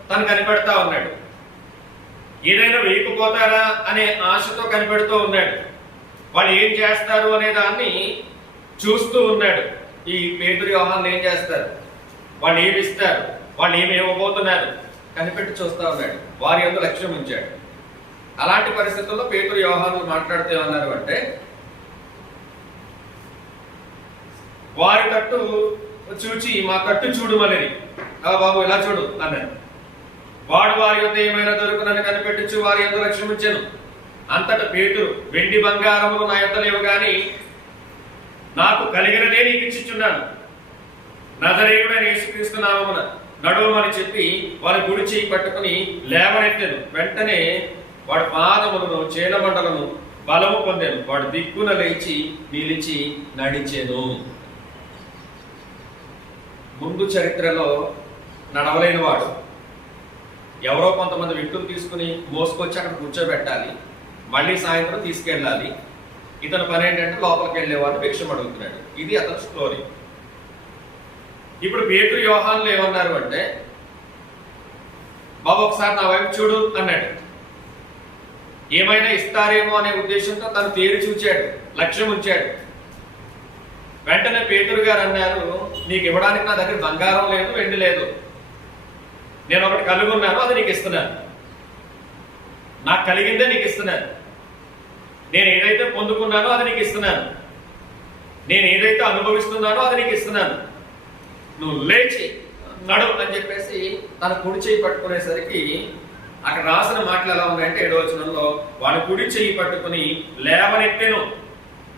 తను కనిపెడతా ఉన్నాడు. ఏదైనా వేయకపోతారా అనే ఆశతో కనిపెడుతూ ఉన్నాడు. వాళ్ళు ఏం చేస్తారు అనే దాన్ని చూస్తూ ఉన్నాడు. ఈ పేతురు యోహానులు ఏం చేస్తారు, వాళ్ళు ఏమి ఇస్తారు, వాళ్ళు ఏమి ఇవ్వబోతున్నారు కనిపెట్టి చూస్తూ ఉన్నాడు. వారి యందు లక్ష్యం ఉంచాడు. అలాంటి పరిస్థితుల్లో పేతురు యోహానులు మాట్లాడుతూ ఉన్నారు అంటే, వారి తట్టు చూచి మా తట్టు చూడమనేది, బాబు ఇలా చూడు అన్నాడు. వాడు వారి యొద్ద ఏమైనా దొరుకునని కనిపెట్టుచు వారి యందు లక్ష్యం ఉంచెను. అంతట పేతురు, వెండి బంగారములు నా యొద్ద లేవు గాని నాకు కలిగినదే నీకు ఇచ్చిచున్నాను, నజరేయుడైన యేసుక్రీస్తు నామమున నడువమని చెప్పి వారి కుడి చేయి పట్టుకుని లేవనెత్తెను. వెంటనే వాడి పాదములను చీలమండలను బలము పొందాను. వాడు దిక్కున లేచి నిలిచి నడిచెను. ముందు చరిత్రలో నడవలేని వాడు ఎవరో కొంతమంది వ్యక్తులు తీసుకుని మోసుకొచ్చి అక్కడ కూర్చోబెట్టాలి, మళ్ళీ సాయంత్రం తీసుకెళ్ళాలి. ఇతని పని ఏంటంటే లోపలికి వెళ్ళేవాడిని భిక్షం అడుగుతున్నాడు. ఇది అతని స్టోరీ. ఇప్పుడు పేతురు యోహానులు ఏమన్నారు అంటే, బాబు ఒకసారి నా వైపు చూడు అన్నాడు. ఏమైనా ఇస్తారేమో అనే ఉద్దేశంతో తను తేరి చూచాడు, లక్ష్యం ఉంచాడు. వెంటనే పేతురు గారు అన్నారు, నీకు ఇవ్వడానికి నా దగ్గర బంగారం లేదు, వెండి లేదు, నేను ఒకటి కలిగి ఉన్నాను, అది నీకు ఇస్తున్నాను. నాకు కలిగిందే నీకు ఇస్తున్నాను. నేను ఏదైతే పొందుకున్నానో అది నీకు ఇస్తున్నాను. నేను ఏదైతే అనుభవిస్తున్నానో అది నీకు ఇస్తున్నాను. నువ్వు లేచి నడు అని చెప్పేసి తన కుడి చేయి పట్టుకునేసరికి అక్కడ రాసిన మాటలు ఎలా ఉన్నాయంటే 7వ వచనంలో, వాడి కుడి చేయి పట్టుకుని లేవనెత్తెను.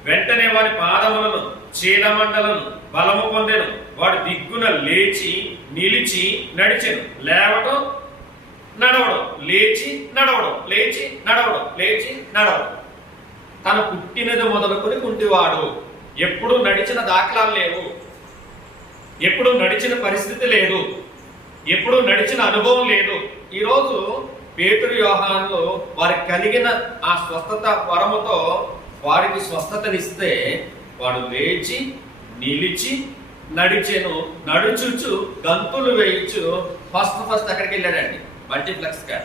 వెంటనే వాడి పాదములను చీలమండలను బలము పొందెను. వాడు దిగ్గున లేచి నిలిచి నడిచెను. లేవటం, నడవడం, లేచి నడవడం, లేచి నడవడం, లేచి నడవడం. తను పుట్టినది మొదలుకొని కుంటివాడు. ఎప్పుడు నడిచిన దాఖలాలు లేవు, ఎప్పుడు నడిచిన పరిస్థితి లేదు, ఎప్పుడు నడిచిన అనుభవం లేదు. ఈరోజు పేతురు యోహానులు వారికి కలిగిన ఆ స్వస్థత వరముతో వారికి స్వస్థతనిస్తే వాడు లేచి నిలిచి నడిచెను. నడుచుచు గంతులు వేయచ్చు. ఫస్ట్ అక్కడికి వెళ్ళాడండి, మల్టీప్లెక్స్ గా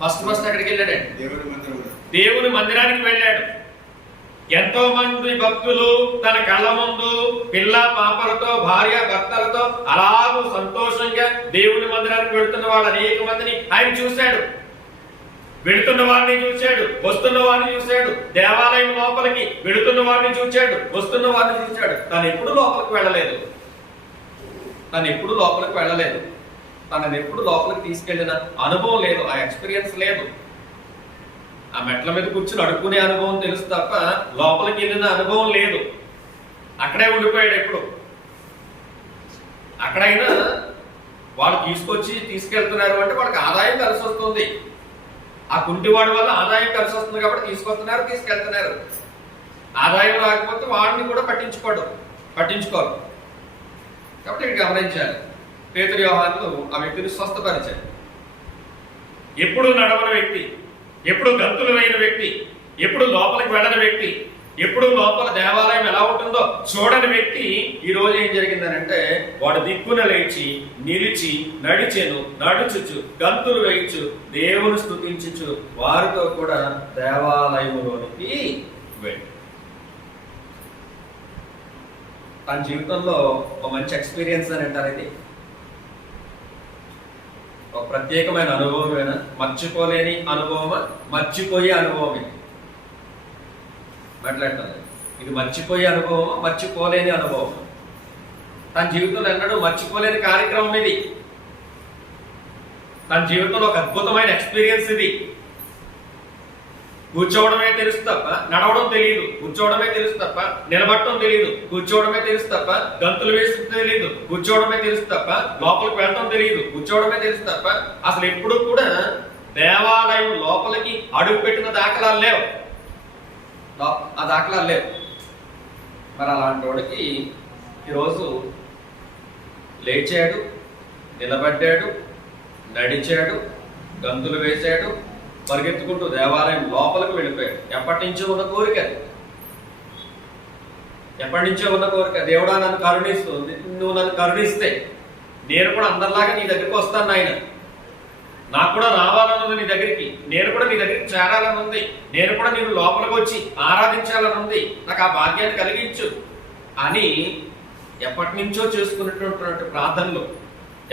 ఫస్ట్ అక్కడికి వెళ్ళాడండి, దేవుని మందిరానికి వెళ్ళాడు. ఎంతో మంది భక్తులు తన కళ్ళ ముందు పిల్ల పాపలతో భార్య భర్తలతో అలాగూ సంతోషంగా దేవుని మందిరానికి వెళుతున్న వాళ్ళు అనేక మందిని ఆయన చూశాడు. వెళుతున్న వారిని చూశాడు, వస్తున్న వారిని చూశాడు. దేవాలయం లోపలికి వెళుతున్న వారిని చూశాడు, వస్తున్న వారిని చూశాడు. తను ఎప్పుడు లోపలికి వెళ్ళలేదు, తనని ఎప్పుడు లోపలికి తీసుకెళ్లిన అనుభవం లేదు, ఆ ఎక్స్పీరియన్స్ లేదు. ఆ మెట్ల మీద కూర్చుని అడుక్కునే అనుభవం తెలుసు తప్ప లోపలికి వెళ్ళిన అనుభవం లేదు. అక్కడే ఉండిపోయాడు. ఎప్పుడు అక్కడైనా వాళ్ళు తీసుకెళ్తున్నారు అంటే వాళ్ళకి ఆదాయం కలిసి వస్తుంది. ఆ కుంటివాడి వల్ల ఆదాయం కలిసి వస్తుంది కాబట్టి తీసుకెళ్తున్నారు. ఆదాయం రాకపోతే వాడిని కూడా పట్టించుకోరు. కాబట్టి ఇక్కడ గమనించాలి, పేతురు యోహానులు ఆ వ్యక్తిని స్వస్థపరిచారు. ఎప్పుడు నడవని వ్యక్తి, ఎప్పుడు గంతులు వేయని వ్యక్తి, ఎప్పుడు లోపలికి వెళ్ళని వ్యక్తి, ఎప్పుడు లోపల దేవాలయం ఎలా ఉంటుందో చూడని వ్యక్తి ఈ రోజు ఏం జరిగిందనంటే, వాడు దిక్కున లేచి నిలిచి నడిచెను. నడుచుచు గంతులు వేయచ్చు, దేవుని స్తుతించుచు వారితో కూడా దేవాలయంలోనికి వెళ్ళి తన జీవితంలో ఒక మంచి ఎక్స్పీరియన్స్ అని అంటారు. ఇది ఒక ప్రత్యేకమైన అనుభవమేనా, మర్చిపోలేని అనుభవమా, మర్చిపోయే అనుభవమే మాట్లాడుతుంది. ఇది మర్చిపోయే అనుభవమా, మర్చిపోలేని అనుభవం. తన జీవితంలో ఎన్నడూ మర్చిపోలేని కార్యక్రమం ఇది. తన జీవితంలో ఒక అద్భుతమైన ఎక్స్పీరియన్స్ ఇది. కూర్చోవడమే తెలుసు తప్ప నడవడం తెలియదు, కూర్చోవడమే తెలుసు తప్ప నిలబడటం తెలియదు, కూర్చోవడమే తెలుసు తప్ప గంతులు వేసి తెలియదు, కూర్చోవడమే తెలుసు తప్ప లోపలికి వెళ్ళటం తెలియదు, కూర్చోవడమే తెలుసు తప్ప అసలు ఎప్పుడు కూడా దేవాలయం లోపలికి అడుగు పెట్టిన దాఖలాలు లేవు. ఆ దాఖలాలు లేవు. మరి అలాంటి వాడికి ఈరోజు లేచాడు, నిలబడ్డాడు, నడిచాడు, గంతులు వేశాడు, పరిగెత్తుకుంటూ దేవాలయం లోపలికి వెళ్ళిపోయాడు. ఎప్పటి నుంచో ఉన్న కోరిక, దేవుడా నన్ను కరుణిస్తుంది, నువ్వు నన్ను కరుణిస్తే నేను కూడా అందరిలాగా నీ దగ్గరికి వస్తాను నాయన, నాకు కూడా రావాలన్న ఉంది నీ దగ్గరికి, నేను కూడా నీ దగ్గరికి చేరాలని ఉంది, నేను కూడా నేను లోపలికి వచ్చి ఆరాధించాలని ఉంది, నాకు ఆ భాగ్యాన్ని కలిగించు అని ఎప్పటి నుంచో చేసుకున్నటువంటి ప్రార్థనలు,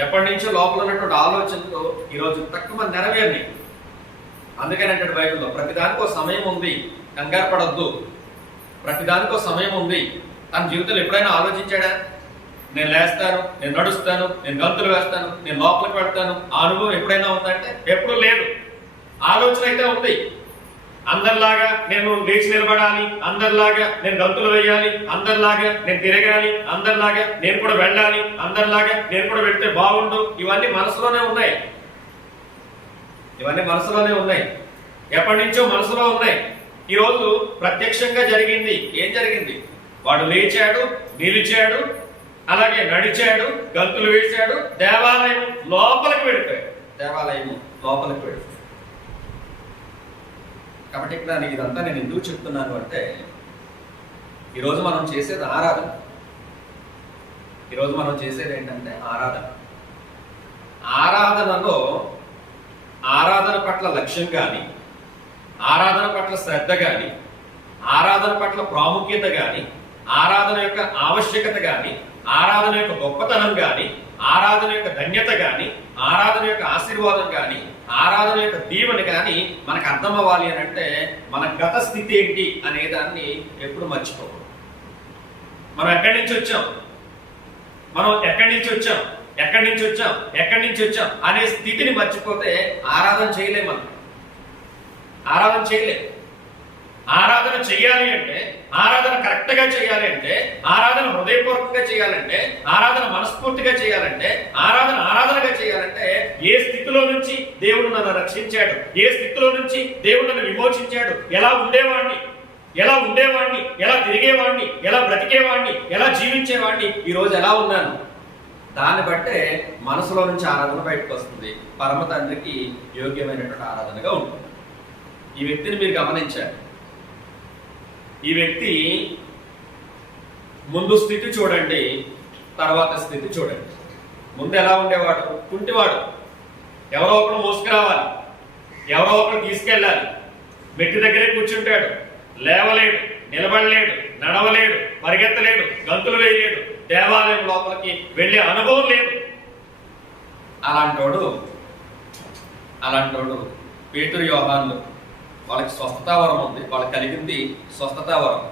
ఎప్పటి నుంచో లోపల ఉన్నటువంటి ఆలోచనలు ఈరోజు తక్కువ నెరవేరినాయి. అందుకని అంటే బైబిల్లో ప్రతిదానికి ఒక సమయం ఉంది, కంగారు పడొద్దు, ప్రతిదానికి ఒక సమయం ఉంది. తన జీవితంలో ఎప్పుడైనా ఆలోచించాడా? నేను లేస్తాను, నేను నడుస్తాను, నేను గంతులు వేస్తాను, నేను లోపలికి పెడతాను, ఆ అనుభవం ఎప్పుడైనా ఉందంటే ఎప్పుడూ లేదు. ఆలోచన అయితే ఉంది. అందరిలాగా నేను లేచి నిలబడాలి, అందరిలాగా నేను గంతులు వేయాలి, అందరిలాగా నేను తిరగాలి, అందరిలాగా నేను కూడా వెళ్ళాలి, అందరిలాగా నేను కూడా వెళ్తే బాగుండు, ఇవన్నీ మనసులోనే ఉన్నాయి. ఇవన్నీ మనసులోనే ఉన్నాయి, ఎప్పటి నుంచో మనసులో ఉన్నాయి. ఈరోజు ప్రత్యక్షంగా జరిగింది. ఏం జరిగింది? వాడు లేచాడు, నిలిచాడు, అలాగే నడిచాడు, గంతులు వేశాడు, దేవాలయం లోపలికి వెళ్ళిపోయాడు. దేవాలయం లోపలికి వెళ్ళిపోయాడు. కాబట్టి ఇక్కడ ఇదంతా నేను ఎందుకు చెప్తున్నాను అంటే, ఈరోజు మనం చేసేది ఆరాధన. ఈరోజు మనం చేసేది ఏంటంటే ఆరాధన. ఆరాధనలో ఆరాధన పట్ల లక్ష్యం కానీ, ఆరాధన పట్ల శ్రద్ధ కానీ, ఆరాధన పట్ల ప్రాముఖ్యత కానీ, ఆరాధన యొక్క ఆవశ్యకత కానీ, ఆరాధన యొక్క గొప్పతనం కానీ, ఆరాధన యొక్క ధన్యత కానీ, ఆరాధన యొక్క ఆశీర్వాదం కానీ, ఆరాధన యొక్క దీవెన కానీ మనకు అర్థం అవ్వాలి అని అంటే మన గత స్థితి ఏంటి అనే దాన్ని ఎప్పుడు మర్చిపోకూడదు. మనం ఎక్కడి నుంచి వచ్చాం, మనం ఎక్కడి నుంచి వచ్చాం, ఎక్కడి నుంచి వచ్చాం, ఎక్కడి నుంచి వచ్చాం అనే స్థితిని మర్చిపోతే ఆరాధన చేయలేం. మనం ఆరాధన చేయలేం. ఆరాధన చెయ్యాలి అంటే, ఆరాధన కరెక్ట్ గా చేయాలి అంటే, ఆరాధన హృదయపూర్వకంగా చేయాలంటే, ఆరాధన మనస్ఫూర్తిగా చేయాలంటే, ఆరాధన ఆరాధనగా చేయాలంటే, ఏ స్థితిలో నుంచి దేవుడు నన్ను రక్షించాడు, ఏ స్థితిలో నుంచి దేవుడు నన్ను విమోచించాడు, ఎలా ఉండేవాడిని, ఎలా తిరిగేవాడిని, ఎలా బ్రతికేవాడిని, ఎలా జీవించేవాడిని, ఈ రోజు ఎలా ఉన్నాను, దాన్ని బట్టే మనసులో నుంచి ఆరాధన బయటకు వస్తుంది. పరమ తండ్రికి యోగ్యమైనటువంటి ఆరాధనగా ఉంటుంది. ఈ వ్యక్తిని మీరు గమనించారు. ఈ వ్యక్తి ముందు స్థితి చూడండి, తర్వాత స్థితి చూడండి. ముందు ఎలా ఉండేవాడు? కుంటివాడు. ఎవరో ఒకరు మోసుకురావాలి, ఎవరో ఒకరు తీసుకెళ్ళాలి. మెట్టి దగ్గరే కూర్చుంటాడు, లేవలేడు, నిలబడలేడు, నడవలేడు, పరిగెత్తలేడు, గంతులు వేయలేడు, దేవాలయం లోపలికి వెళ్ళే అనుభవం లేదు. అలాంటోడు పేతురు యోహానులు, వాళ్ళకి స్వస్థతావరం ఉంది, వాళ్ళకి కలిగింది స్వస్థతావరం.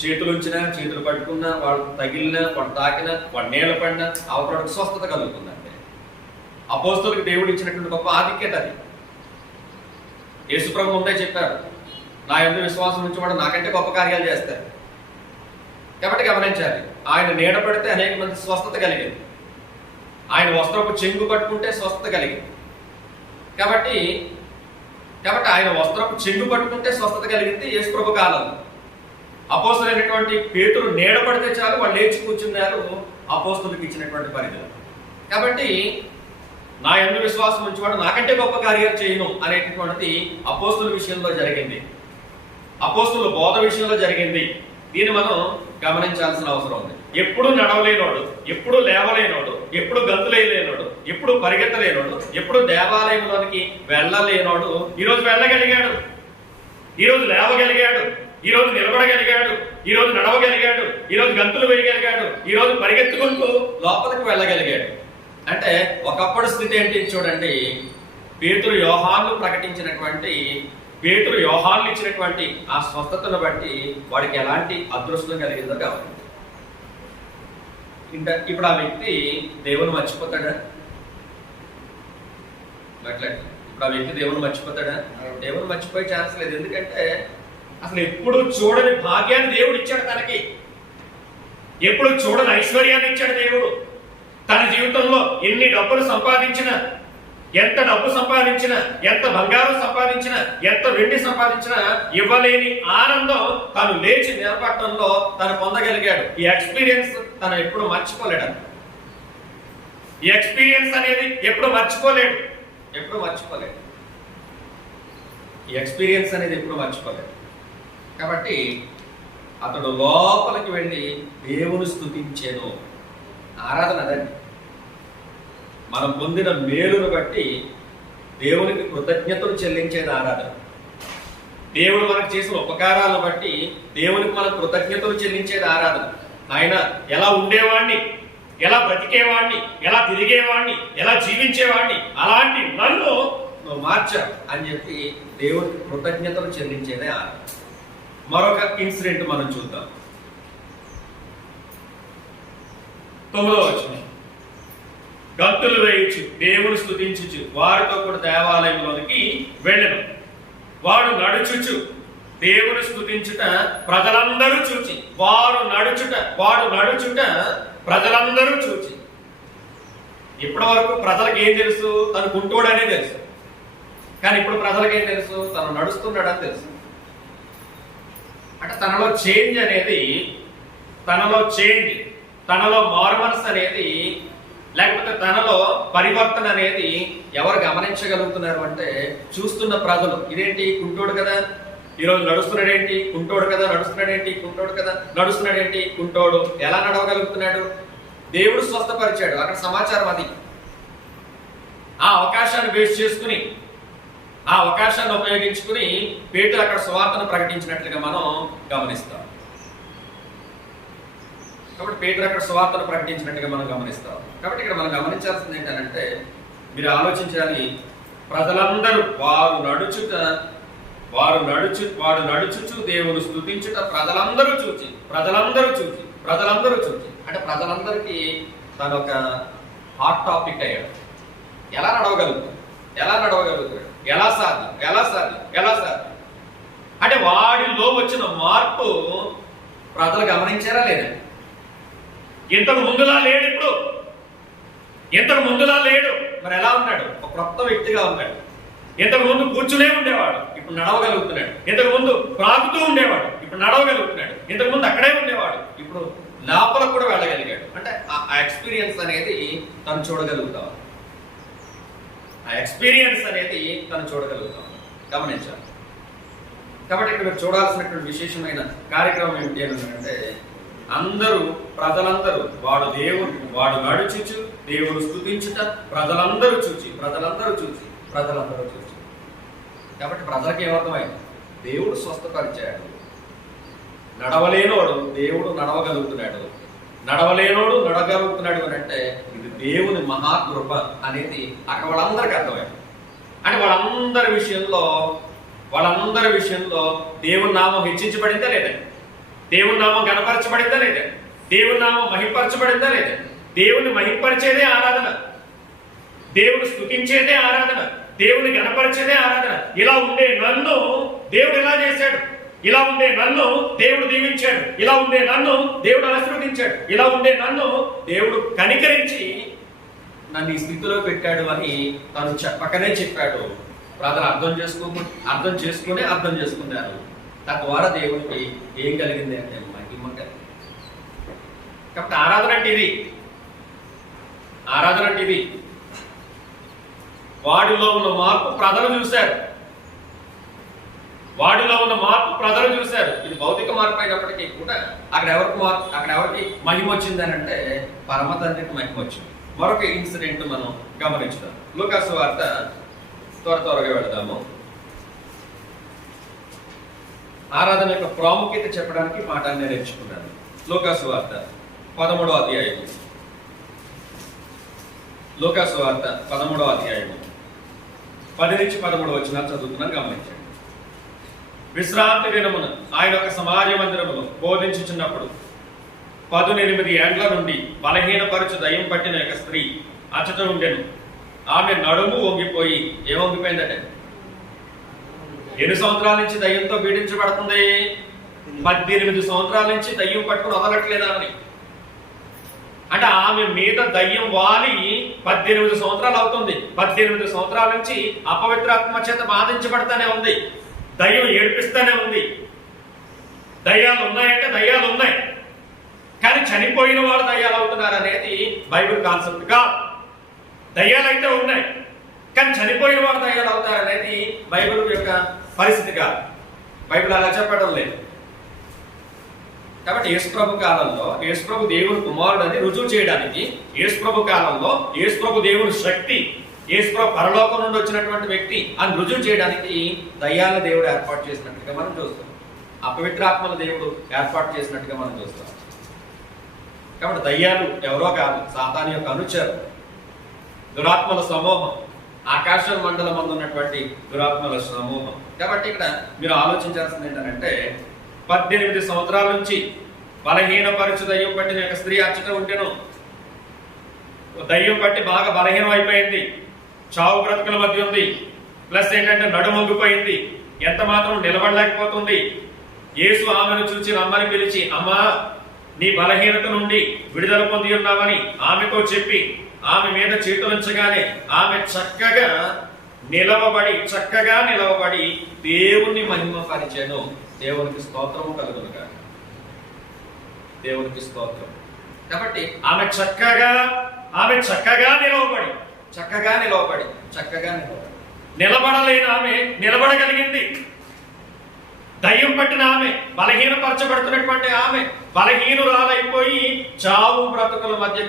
చేతులు ఉంచినా, చేతులు పట్టుకున్నా, వాళ్ళు తగిలినా, వాళ్ళు తాకినా, వాళ్ళు నీళ్ళ పడినా అవతలకి స్వస్థత కలుగుతుందంటే అపోస్తలులకు దేవుడు ఇచ్చినటువంటి గొప్ప ఆధిక్యత అది. యేసుప్రభు ముందే చెప్పారు, నా యందు విశ్వాసం ఉంచేవాడు నాకంటే గొప్ప కార్యాలు చేస్తారు. కాబట్టి గమనించాలి, ఆయన నీడ పడితే అనేక మంది స్వస్థత కలిగింది, ఆయన వస్త్రపు చెంగు పట్టుకుంటే స్వస్థత కలిగింది. కాబట్టి ఆయన వస్త్రపు చెంగు పట్టుకుంటే స్వస్థత కలిగింది యేసుప్రభు కాలంలో. అపోస్తలుడైనటువంటి పేతురు నీడ పడితే చాలు వాళ్ళు లేచి కూర్చున్నారు, అపోస్తలులకు ఇచ్చినటువంటి పరిధులు. కాబట్టి నా యందు విశ్వాసం ఉంచేవాడు నాకంటే గొప్ప కార్యాలు చేయను అనేటటువంటిది అపోస్తలుల విషయంలో జరిగింది, అపోస్తలుల బోధ విషయంలో జరిగింది. దీన్ని మనం గమనించాల్సిన అవసరం ఉంది. ఎప్పుడు నడవలేనోడు, ఎప్పుడు లేవలేనోడు, ఎప్పుడు గంతులేనోడు, ఎప్పుడు పరిగెత్తలేనోడు, ఎప్పుడు దేవాలయంలోనికి వెళ్ళలేనోడు ఈరోజు వెళ్ళగలిగాడు, ఈరోజు లేవగలిగాడు, ఈరోజు నిలబడగలిగాడు, ఈరోజు నడవగలిగాడు, ఈరోజు గంతులు వేయగలిగాడు, ఈరోజు పరిగెత్తుకుంటూ లోపలికి వెళ్ళగలిగాడు. అంటే ఒకప్పుడు స్థితి ఏంటి చూడండి. పేతురు యోహానులు ప్రకటించినటువంటి, పేతురు యోహానులు ఇచ్చినటువంటి ఆ స్వస్థతను బట్టి వాడికి ఎలాంటి అదృష్టం కలిగిందో కావాలి. ఇంకా ఇప్పుడు ఆ వ్యక్తి దేవుని మర్చిపోతాడా? ఇప్పుడు ఆ వ్యక్తి దేవుని మర్చిపోతాడా? దేవుని మర్చిపోయే ఛాన్స్ లేదు. ఎందుకంటే అసలు ఎప్పుడు చూడని భాగ్యాన్ని దేవుడు ఇచ్చాడు తనకి, ఎప్పుడు చూడని ఐశ్వర్యాన్ని ఇచ్చాడు దేవుడు. తన జీవితంలో ఎన్ని డబ్బులు సంపాదించినా, ఎంత డబ్బు సంపాదించినా, ఎంత బంగారం సంపాదించినా, ఎంత వెండి సంపాదించినా ఇవ్వలేని ఆనందం తను లేచి నిలబడటంలో తను పొందగలిగాడు. ఈ ఎక్స్పీరియన్స్ తను ఎప్పుడు మర్చిపోలేడు. ఈ ఎక్స్పీరియన్స్ అనేది ఎప్పుడు మర్చిపోలేడు. ఈ ఎక్స్పీరియన్స్ అనేది ఎప్పుడు మర్చిపోలేడు. కాబట్టి అతడు లోపలికి వెళ్ళి దేవుని స్తుతించెను. ఆరాధన అదండి. మనం పొందిన మేలును బట్టి దేవునికి కృతజ్ఞతలు చెల్లించేది ఆరాధన. దేవుడు మనకు చేసిన ఉపకారాలను బట్టి దేవునికి మనం కృతజ్ఞతలు చెల్లించేది ఆరాధన. ఆయన ఎలా ఉండేవాడిని, ఎలా బ్రతికేవాడిని, ఎలా తిరిగేవాడిని, ఎలా జీవించేవాడిని, అలాంటి నన్ను నువ్వు మార్చావు అని చెప్పి దేవునికి కృతజ్ఞతలు చెల్లించేదే ఆరాధన. మరొక ఇన్సిడెంట్ మనం చూద్దాం. 9వ వచనం. గంతులు వేయించు దేవుని స్తుతించుచు వారితో కూడా దేవాలయంలోనికి వెళ్ళెను. వాడు నడుచుచు దేవుని స్తుతించుట ప్రజలందరూ చూచి, వాడు నడుచుట ప్రజలందరూ చూచి. ఇప్పటి వరకు ప్రజలకు ఏం తెలుసు? తను కుంటోడనే తెలుసు. కానీ ఇప్పుడు ప్రజలకు ఏం తెలుసు? తను నడుస్తున్నాడని తెలుసు. అంటే తనలో చేంజ్ అనేది, తనలో మారుమనసు అనేది, లేకపోతే తనలో పరివర్తన అనేది ఎవరు గమనించగలుగుతున్నారు అంటే చూస్తున్న ప్రజలు. ఇదేంటి కుంటోడు కదా, ఈరోజు నడుస్తున్నాడేంటి కుంటోడు కదా, నడుస్తున్నాడేంటి కుంటోడు. ఎలా నడవగలుగుతున్నాడు? దేవుడు స్వస్థపరిచాడు. అక్కడ సమాచారం అది. ఆ అవకాశాన్ని బేస్ చేసుకుని, ఆ అవకాశాన్ని ఉపయోగించుకుని పేతురు అక్కడ సువార్తను ప్రకటించినట్లుగా మనం గమనిస్తాం. కాబట్టి పేతురు అక్కడ సువార్తను ప్రకటించినట్టుగా మనం గమనిస్తాం. కాబట్టి ఇక్కడ మనం గమనించాల్సింది ఏంటంటే, మీరు ఆలోచించాలి, ప్రజలందరూ వాడు నడుచుచు దేవుని స్తుతించుట ప్రజలందరూ చూచి. అంటే ప్రజలందరికీ తన ఒక హాట్ టాపిక్ అయ్యాడు. ఎలా నడవగలుగుతాడు, ఎలా సాధ్యం అంటే వాడిలో వచ్చిన మార్పు ప్రజలు గమనించారా లేదా? ఇంతకు ముందులా లేడు. మరి ఎలా ఉన్నాడు? ఒక కొత్త వ్యక్తిగా ఉన్నాడు. ఇంతకు ముందు కూర్చునే ఉండేవాడు, ఇప్పుడు నడవగలుగుతున్నాడు. ఇంతకు ముందు ప్రాగుతూ ఉండేవాడు, ఇప్పుడు నడవగలుగుతున్నాడు. ఇంతకు ముందు అక్కడే ఉండేవాడు, ఇప్పుడు లోపల కూడా వెళ్ళగలిగాడు. అంటే ఆ ఎక్స్పీరియన్స్ అనేది తను చూడగలుగుతాం. గమనించాలి. కాబట్టి ఇక్కడ మీరు చూడాల్సినటువంటి విశేషమైన కార్యక్రమం ఏమిటి అంటే, ప్రజలందరూ వాడు నడుచుచు దేవుడు స్తుతించుట ప్రజలందరూ చూచి. కాబట్టి ప్రజలకు ఏమర్థమైంది? దేవుడు స్వస్థపరిచాడు. నడవలేనోడు దేవుడు నడవగలుగుతున్నాడు అని అంటే ఇది దేవుని మహాకృప అనేది అక్కడ వాళ్ళందరికీ అర్థమైంది. అంటే వాళ్ళందరి విషయంలో దేవుని నామం హెచ్చించబడిందా లేదా? దేవుని నామం గణపరచబడిందా లేదా? దేవుని నామం మహింపరచబడిందా లేదా? దేవుని మహింపరిచేదే ఆరాధన, దేవుని స్తుతించేదే ఆరాధన, దేవుని గణపరిచేదే ఆరాధన. ఇలా ఉండే నన్ను దేవుడు ఎలా చేశాడు, ఇలా ఉండే నన్ను దేవుడు దీవించాడు, ఇలా ఉండే నన్ను దేవుడు ఆశీర్వదించాడు, ఇలా ఉండే నన్ను దేవుడు కనికరించి నన్ను ఈ స్థితిలో పెట్టాడు అని తను చెప్పకనే చెప్పాడు. ప్రజలు అర్థం చేసుకున్నారు. తద్వారా దేవుడికి ఏం కలిగింది అంటే మహిమ కలిగింది. కాబట్టి ఆరాధన అంటే ఇది. వాడిలో ఉన్న మార్పు ప్రజలు చూశారు. ఇది భౌతిక మార్పు అయినప్పటికీ కూడా అక్కడ ఎవరికి మహిమ వచ్చిందని అంటే పరమ తండ్రికి మహిమ వచ్చింది. మరొక ఇన్సిడెంట్ మనం గమనించుదాం. లూకాసు వార్త త్వరగా వెళదాము. ఆరాధన యొక్క ప్రాముఖ్యత చెప్పడానికి పాఠాన్ని నేను ఎంచుకున్నాను. లూకాసు వార్త 13వ అధ్యాయం. 10 నుంచి 13 వచనాలు చదువుతున్నాను, గమనించండి. విశ్రాంతి దినమున ఆయన ఒక సమాజ మందిరమును బోధించుచున్నప్పుడు 18 ఏండ్ల నుండి బలహీనపరచు దయ్యం పట్టిన ఒక స్త్రీ అచ్చట ఉండెను. ఆమె నడుము వంగిపోయి, ఏం వంగిపోయిందంటే, ఎన్ని సంవత్సరాల నుంచి దయ్యంతో పీడించబడుతుంది? 18 సంవత్సరాల నుంచి దయ్యం పట్టుకుని వదలట్లేదా అని. అంటే ఆమె మీద దయ్యం వాలి 18 సంవత్సరాలు అవుతుంది. 18 సంవత్సరాల నుంచి అపవిత్రాత్మ చేత బాధించబడతానే ఉంది, దయ్యం ఏడిపిస్తానే ఉంది. దయ్యాలు ఉన్నాయంటే దయ్యాలు ఉన్నాయి, కానీ చనిపోయిన వాళ్ళు దయ్యాలు అవుతున్నారు అనేది బైబిల్ కాన్సెప్ట్ కాదు. దయ్యాలు అయితే ఉన్నాయి, కానీ చనిపోయిన వాడు దయ్యాలు అవుతారు అనేది బైబిల్ యొక్క పరిస్థితి కాదు. బైబిల్ అలా చెప్పడం లేదు. కాబట్టి యేసుప్రభు కాలంలో యేసుప్రభు దేవుని కుమారుడు అని రుజువు చేయడానికి, యేసుప్రభు కాలంలో యేసుప్రభు దేవుని శక్తి యేసుప్రభు పరలోకం నుండి వచ్చినటువంటి వ్యక్తి అని రుజువు చేయడానికి దయ్యాల దేవుడు ఏర్పాటు చేసినట్టుగా మనం చూస్తాం. అపవిత్రాత్మల దేవుడు ఏర్పాటు చేసినట్టుగా మనం చూస్తాం. కాబట్టి దయ్యాలు ఎవరో కాదు, సాతాను యొక్క అనుచరు, దురాత్మల సమూహం, ఆకాశ మండలం మందు ఉన్నటువంటి దురాత్మల సమూహం. కాబట్టి ఇక్కడ మీరు ఆలోచించాల్సింది ఏంటంటే 18 సంవత్సరాల నుంచి బలహీనపరచు దయ్యం పట్టిన యొక్క స్త్రీ అచ్చట ఉంటేను, దయ్యం పట్టి బాగా బలహీనం అయిపోయింది, చావు బ్రతుకుల మధ్య ఉంది, ప్లస్ ఏంటంటే నడుమొగ్గిపోయింది, ఎంత మాత్రం నిలబడలేకపోతుంది. యేసు ఆమెను చూచి రమ్మని పిలిచి, అమ్మా నీ బలహీనత నుండి విడుదల పొంది ఉన్నామని ఆమెతో చెప్పి ఆమె మీద చేతులుంచగానే ఆమె చక్కగా నిలవబడి దేవుణ్ణి మహిమపరిచెను. దేవునికి స్తోత్రము కలుగునుగా, దేవునికి స్తోత్రం. కాబట్టి ఆమె చక్కగా నిలవబడి నిలబడలేని ఆమె నిలబడగలిగింది. దయ్యం పట్టిన ఆమె, బలహీనపరచబడుతున్నటువంటి ఆమె, బలహీనురాలైపోయి చావు బ్రతుకుల మధ్య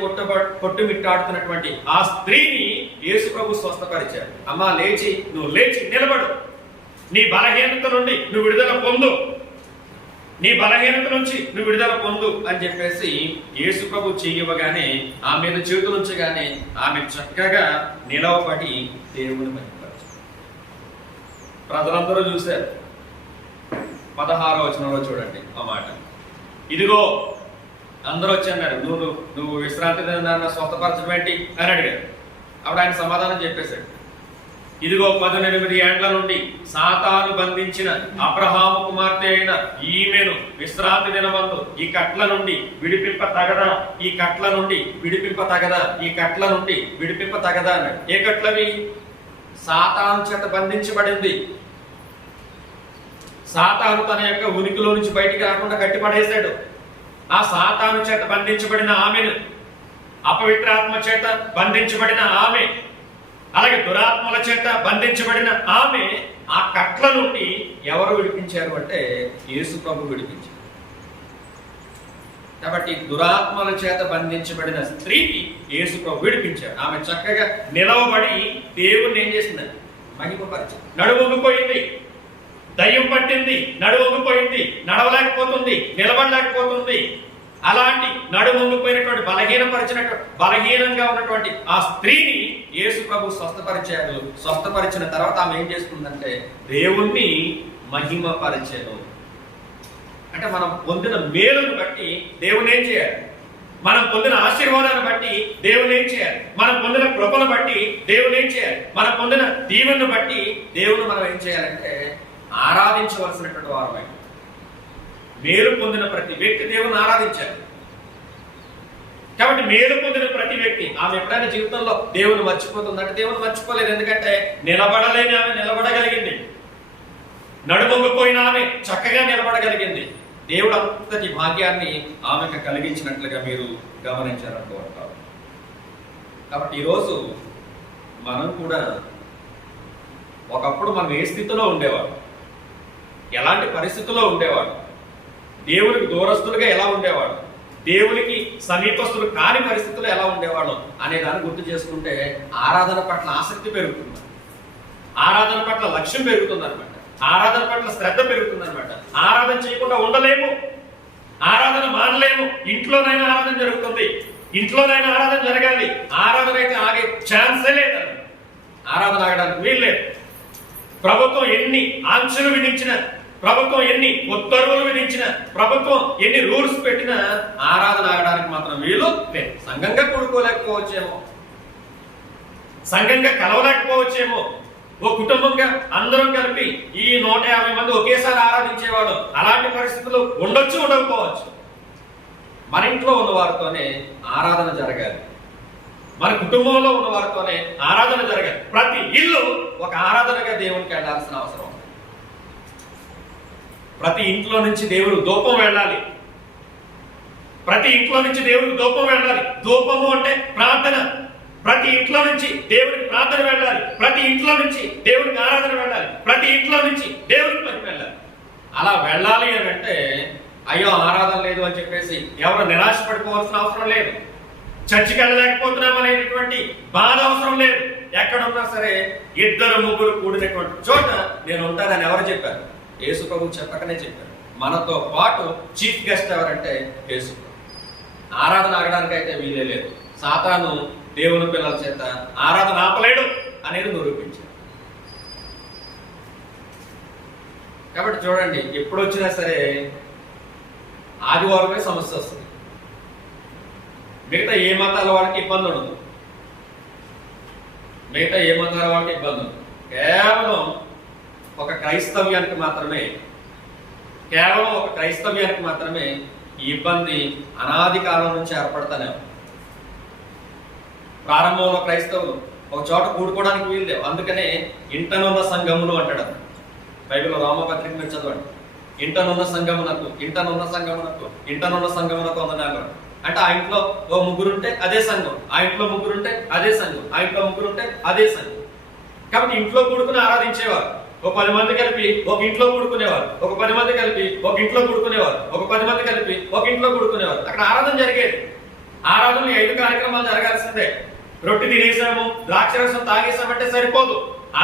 కొట్టుమిట్టాడుతున్నటువంటి ఆ స్త్రీని యేసు ప్రభు స్వస్థపరిచారు. అమ్మా నువ్వు లేచి నిలబడు, నీ బలహీనత నుండి నువ్వు విడుదల పొందు, నీ బలహీనత నుంచి నువ్వు విడుదల పొందు అని చెప్పేసి యేసు ప్రభు చెయ్యగానే ఆమె మీద చేతులుంచగానే ఆమె చక్కగా నిలవబడి దేవుని మహిమపరిచారు. ప్రజలందరూ చూశారు. 16వ వచనంలో చూడండి ఆ మాట. ఇదిగో అందరూ వచ్చి అన్నారు, నువ్వు విశ్రాంతి దినాన స్వస్థపరచడం ఏంటి అని అడిగారు. అప్పుడు ఆయన సమాధానం చెప్పేశాడు. ఇదిగో 18 ఏండ్ల నుండి సాతాను బంధించిన అబ్రహాము కుమార్తె అయిన ఈమెను విశ్రాంతి దినమందు ఈ కట్ల నుండి విడిపింప తగదా అన్నాడు. ఏ కట్లవి? సాతాను చేత బంధించబడింది. సాతాను తన యొక్క ఉనికిలో నుంచి బయటికి రాకుండా కట్టిపడేశాడు. ఆ సాతాను చేత బంధించబడిన ఆమెను, అపవిత్రాత్మ చేత బంధించబడిన ఆమె, అలాగే దురాత్మల చేత బంధించబడిన ఆమె, ఆ కట్ల నుండి ఎవరు విడిపించారు అంటే యేసు ప్రభు విడిపించారు. కాబట్టి దురాత్మల చేత బంధించబడిన స్త్రీకి యేసు ప్రభు విడిపించారు. ఆమె చక్కగా నిలవబడి దేవుణ్ణి ఏం చేసింది? మహిమపరిచింది. నడుమొగ్గిపోయింది, దయ్యం పట్టింది, నడుమొగ్గిపోయింది, నడవలేకపోతుంది, నిలబడలేకపోతుంది. అలాంటి నడుమొగ్గిపోయినటువంటి బలహీనంగా ఉన్నటువంటి ఆ స్త్రీని యేసు ప్రభు స్వస్థపరిచారు. స్వస్థపరిచిన తర్వాత ఆమె ఏం చేస్తుందంటే దేవుణ్ణి మహిమపరిచాను. అంటే మనం పొందిన మేలును బట్టి దేవుని ఏం చేయాలి? మనం పొందిన ఆశీర్వాదాన్ని బట్టి దేవుని ఏం చేయాలి? మనం పొందిన కృపను బట్టి దేవుని ఏం చేయాలి? మనం పొందిన దీవెనను బట్టి దేవుని మనం ఏం చేయాలంటే ఆరాధించవలసినటువంటి వారమై. మేలు పొందిన ప్రతి వ్యక్తి దేవుని ఆరాధించాలి. కాబట్టి మేలు పొందిన ప్రతి వ్యక్తి ఆమె ఎప్పుడైనా జీవితంలో దేవుని మర్చిపోతుందంటే దేవుని మర్చిపోలేదు. ఎందుకంటే నిలబడలేని ఆమె నిలబడగలిగింది, నడుమొంగిపోయిన ఆమె చక్కగా నిలబడగలిగింది. దేవుడు అంతటి భాగ్యాన్ని ఆమెకు కలిగించినట్లుగా మీరు గమనించారనుకుంటారు. కాబట్టి ఈరోజు మనం కూడా ఒకప్పుడు మనం ఏ స్థితిలో ఉండేవాడు, ఎలాంటి పరిస్థితుల్లో ఉండేవాడు, దేవునికి దూరస్తులుగా ఎలా ఉండేవాడు, దేవునికి సమీపస్తులు కాని పరిస్థితుల్లో ఎలా ఉండేవాడు అనే దాన్ని గుర్తు చేసుకుంటే ఆరాధన పట్ల ఆసక్తి పెరుగుతుంది, ఆరాధన పట్ల లక్ష్యం పెరుగుతుంది అనమాట, ఆరాధన పట్ల శ్రద్ధ పెరుగుతుంది అనమాట. ఆరాధన చేయకుండా ఉండలేము, ఆరాధన మానలేము. ఇంట్లోనైనా ఆరాధన జరుగుతుంది, ఇంట్లోనైనా ఆరాధన జరగాలి. ఆరాధన అయితే ఆగే ఛాన్సే లేదు, ఆరాధన ఆగడానికి వీల్లేదు. ప్రభుత్వం ఎన్ని ఆంక్షలు విధించిన, ప్రభుత్వం ఎన్ని ఉత్తర్వులు విధించిన, ప్రభుత్వం ఎన్ని రూల్స్ పెట్టినా ఆరాధన ఆగడానికి మాత్రం వీలు లేదు. సంఘంగా కూడుకోలేకపోవచ్చేమో, సంఘంగా కలవలేకపోవచ్చేమో, ఓ కుటుంబంగా అందరం కలిపి ఈ 150 మంది ఒకేసారి ఆరాధించేవాడు అలాంటి పరిస్థితులు ఉండొచ్చు, ఉండకపోవచ్చు. మన ఇంట్లో ఉన్న వారితోనే ఆరాధన జరగాలి, మన కుటుంబంలో ఉన్న వారితోనే ఆరాధన జరగాలి. ప్రతి ఇల్లు ఒక ఆరాధనగా దేవునికి వెళ్ళాల్సిన అవసరం. ప్రతి ఇంట్లో నుంచి దేవుడు ధూపం వెళ్ళాలి, ప్రతి ఇంట్లో నుంచి దేవుడికి ధూపం వెళ్ళాలి. ధూపము అంటే ప్రార్థన. ప్రతి ఇంట్లో నుంచి దేవుడికి ప్రార్థన వెళ్ళాలి, ప్రతి ఇంట్లో నుంచి దేవుడికి ఆరాధన వెళ్ళాలి, ప్రతి ఇంట్లో నుంచి దేవుడికి పని వెళ్ళాలి. అలా వెళ్ళాలి అని అంటే అయ్యో ఆరాధన లేదు అని చెప్పేసి ఎవరు నిరాశ పడిపోవాల్సిన అవసరం లేదు, చర్చికి వెళ్ళలేకపోతున్నాం అనేటువంటి బాధ అవసరం లేదు. ఎక్కడున్నా సరే ఇద్దరు ముగ్గురు కూడినటువంటి చోట నేను ఉంటానని ఎవరు చెప్పారు? యేసు ప్రభు చెప్పకనే చెప్పారు. మనతో పాటు చీఫ్ గెస్ట్ ఎవరంటే యేసు ప్రభు. ఆరాధన ఆగడానికి అయితే వీలే లేదు. సాతాను దేవుని పిల్లల చేత ఆరాధన ఆపలేడు అనేది నిరూపించారు. కాబట్టి చూడండి, ఎప్పుడు వచ్చినా సరే ఆదివారమే సమస్య వస్తుంది. మిగతా ఏ మతాల వాళ్ళకి ఇబ్బంది ఉండదు. మిగతా ఏ మతాల వాళ్ళకి ఇబ్బంది ఉండదు. కేవలం ఒక క్రైస్తవ్యానికి మాత్రమే ఈ ఇబ్బంది అనాది కాలం నుంచి ఏర్పడతానే. ప్రారంభంలో క్రైస్తవులు ఒక చోట కూడుకోవడానికి వీలులేవు. అందుకనే ఇంటనున్న సంఘములు అంటాడు. బైబిల్లో రోమపత్రిక మీరు చదవండి. ఇంటనున్న సంఘమునకు వందనాలు అంటే ఆ ఇంట్లో ఓ ముగ్గురుంటే అదే సంఘం, ఆ ఇంట్లో ముగ్గురుంటే అదే సంఘం, ఆ ఇంట్లో ముగ్గురుంటే అదే సంఘం. కాబట్టి ఇంట్లో కూడుకుని ఆరాధించేవారు. ఒక 10 మంది కలిపి ఒక ఇంట్లో కూడుకునేవారు, ఒక 10 మంది కలిపి ఒక ఇంట్లో కూడుకునేవారు, ఒక 10 మంది కలిపి ఒక ఇంట్లో కూడుకునేవారు. అక్కడ ఆరాధన జరిగేది. ఆరాధనలు 5 కార్యక్రమాలు జరగాల్సిందే. రొట్టె తినేసాము, ద్రాక్షరసం తాగేసామంటే సరిపోదు.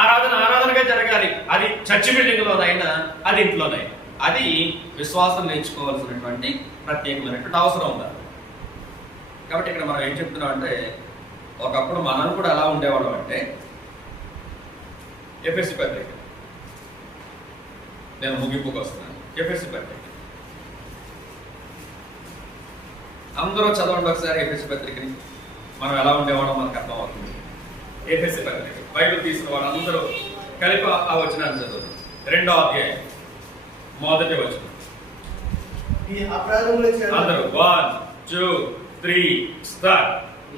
ఆరాధనగా జరగాలి. అది చర్చి బిల్డింగ్ లోనైనా, అది ఇంట్లోనైనా. అది విశ్వాసం నేర్చుకోవాల్సినటువంటి ప్రత్యేకమైనటువంటి అవసరం ఉంది. కాబట్టి ఇక్కడ మనం ఏం చెప్తున్నాం అంటే, ఒకప్పుడు మనం కూడా ఎలా ఉండేవాళ్ళం అంటే, ఎఫెసీ పత్రిక, నేను ముగింపుకు వస్తున్నాను. ఎఫెసీ పత్రిక అందరూ చదవండి ఒకసారి. ఎఫెసీ పత్రికని మనం ఎలా ఉండేవాళ్ళం మనకు అర్థం అవుతుంది. ఎఫెసీ పత్రిక బైబిల్ తీసిన వాళ్ళందరూ కలిపి ఆ వచనాన్ని చదువు. 2వ అధ్యాయం 1వ వచనం. అందరూ 1 2 3 స్టార్ట్.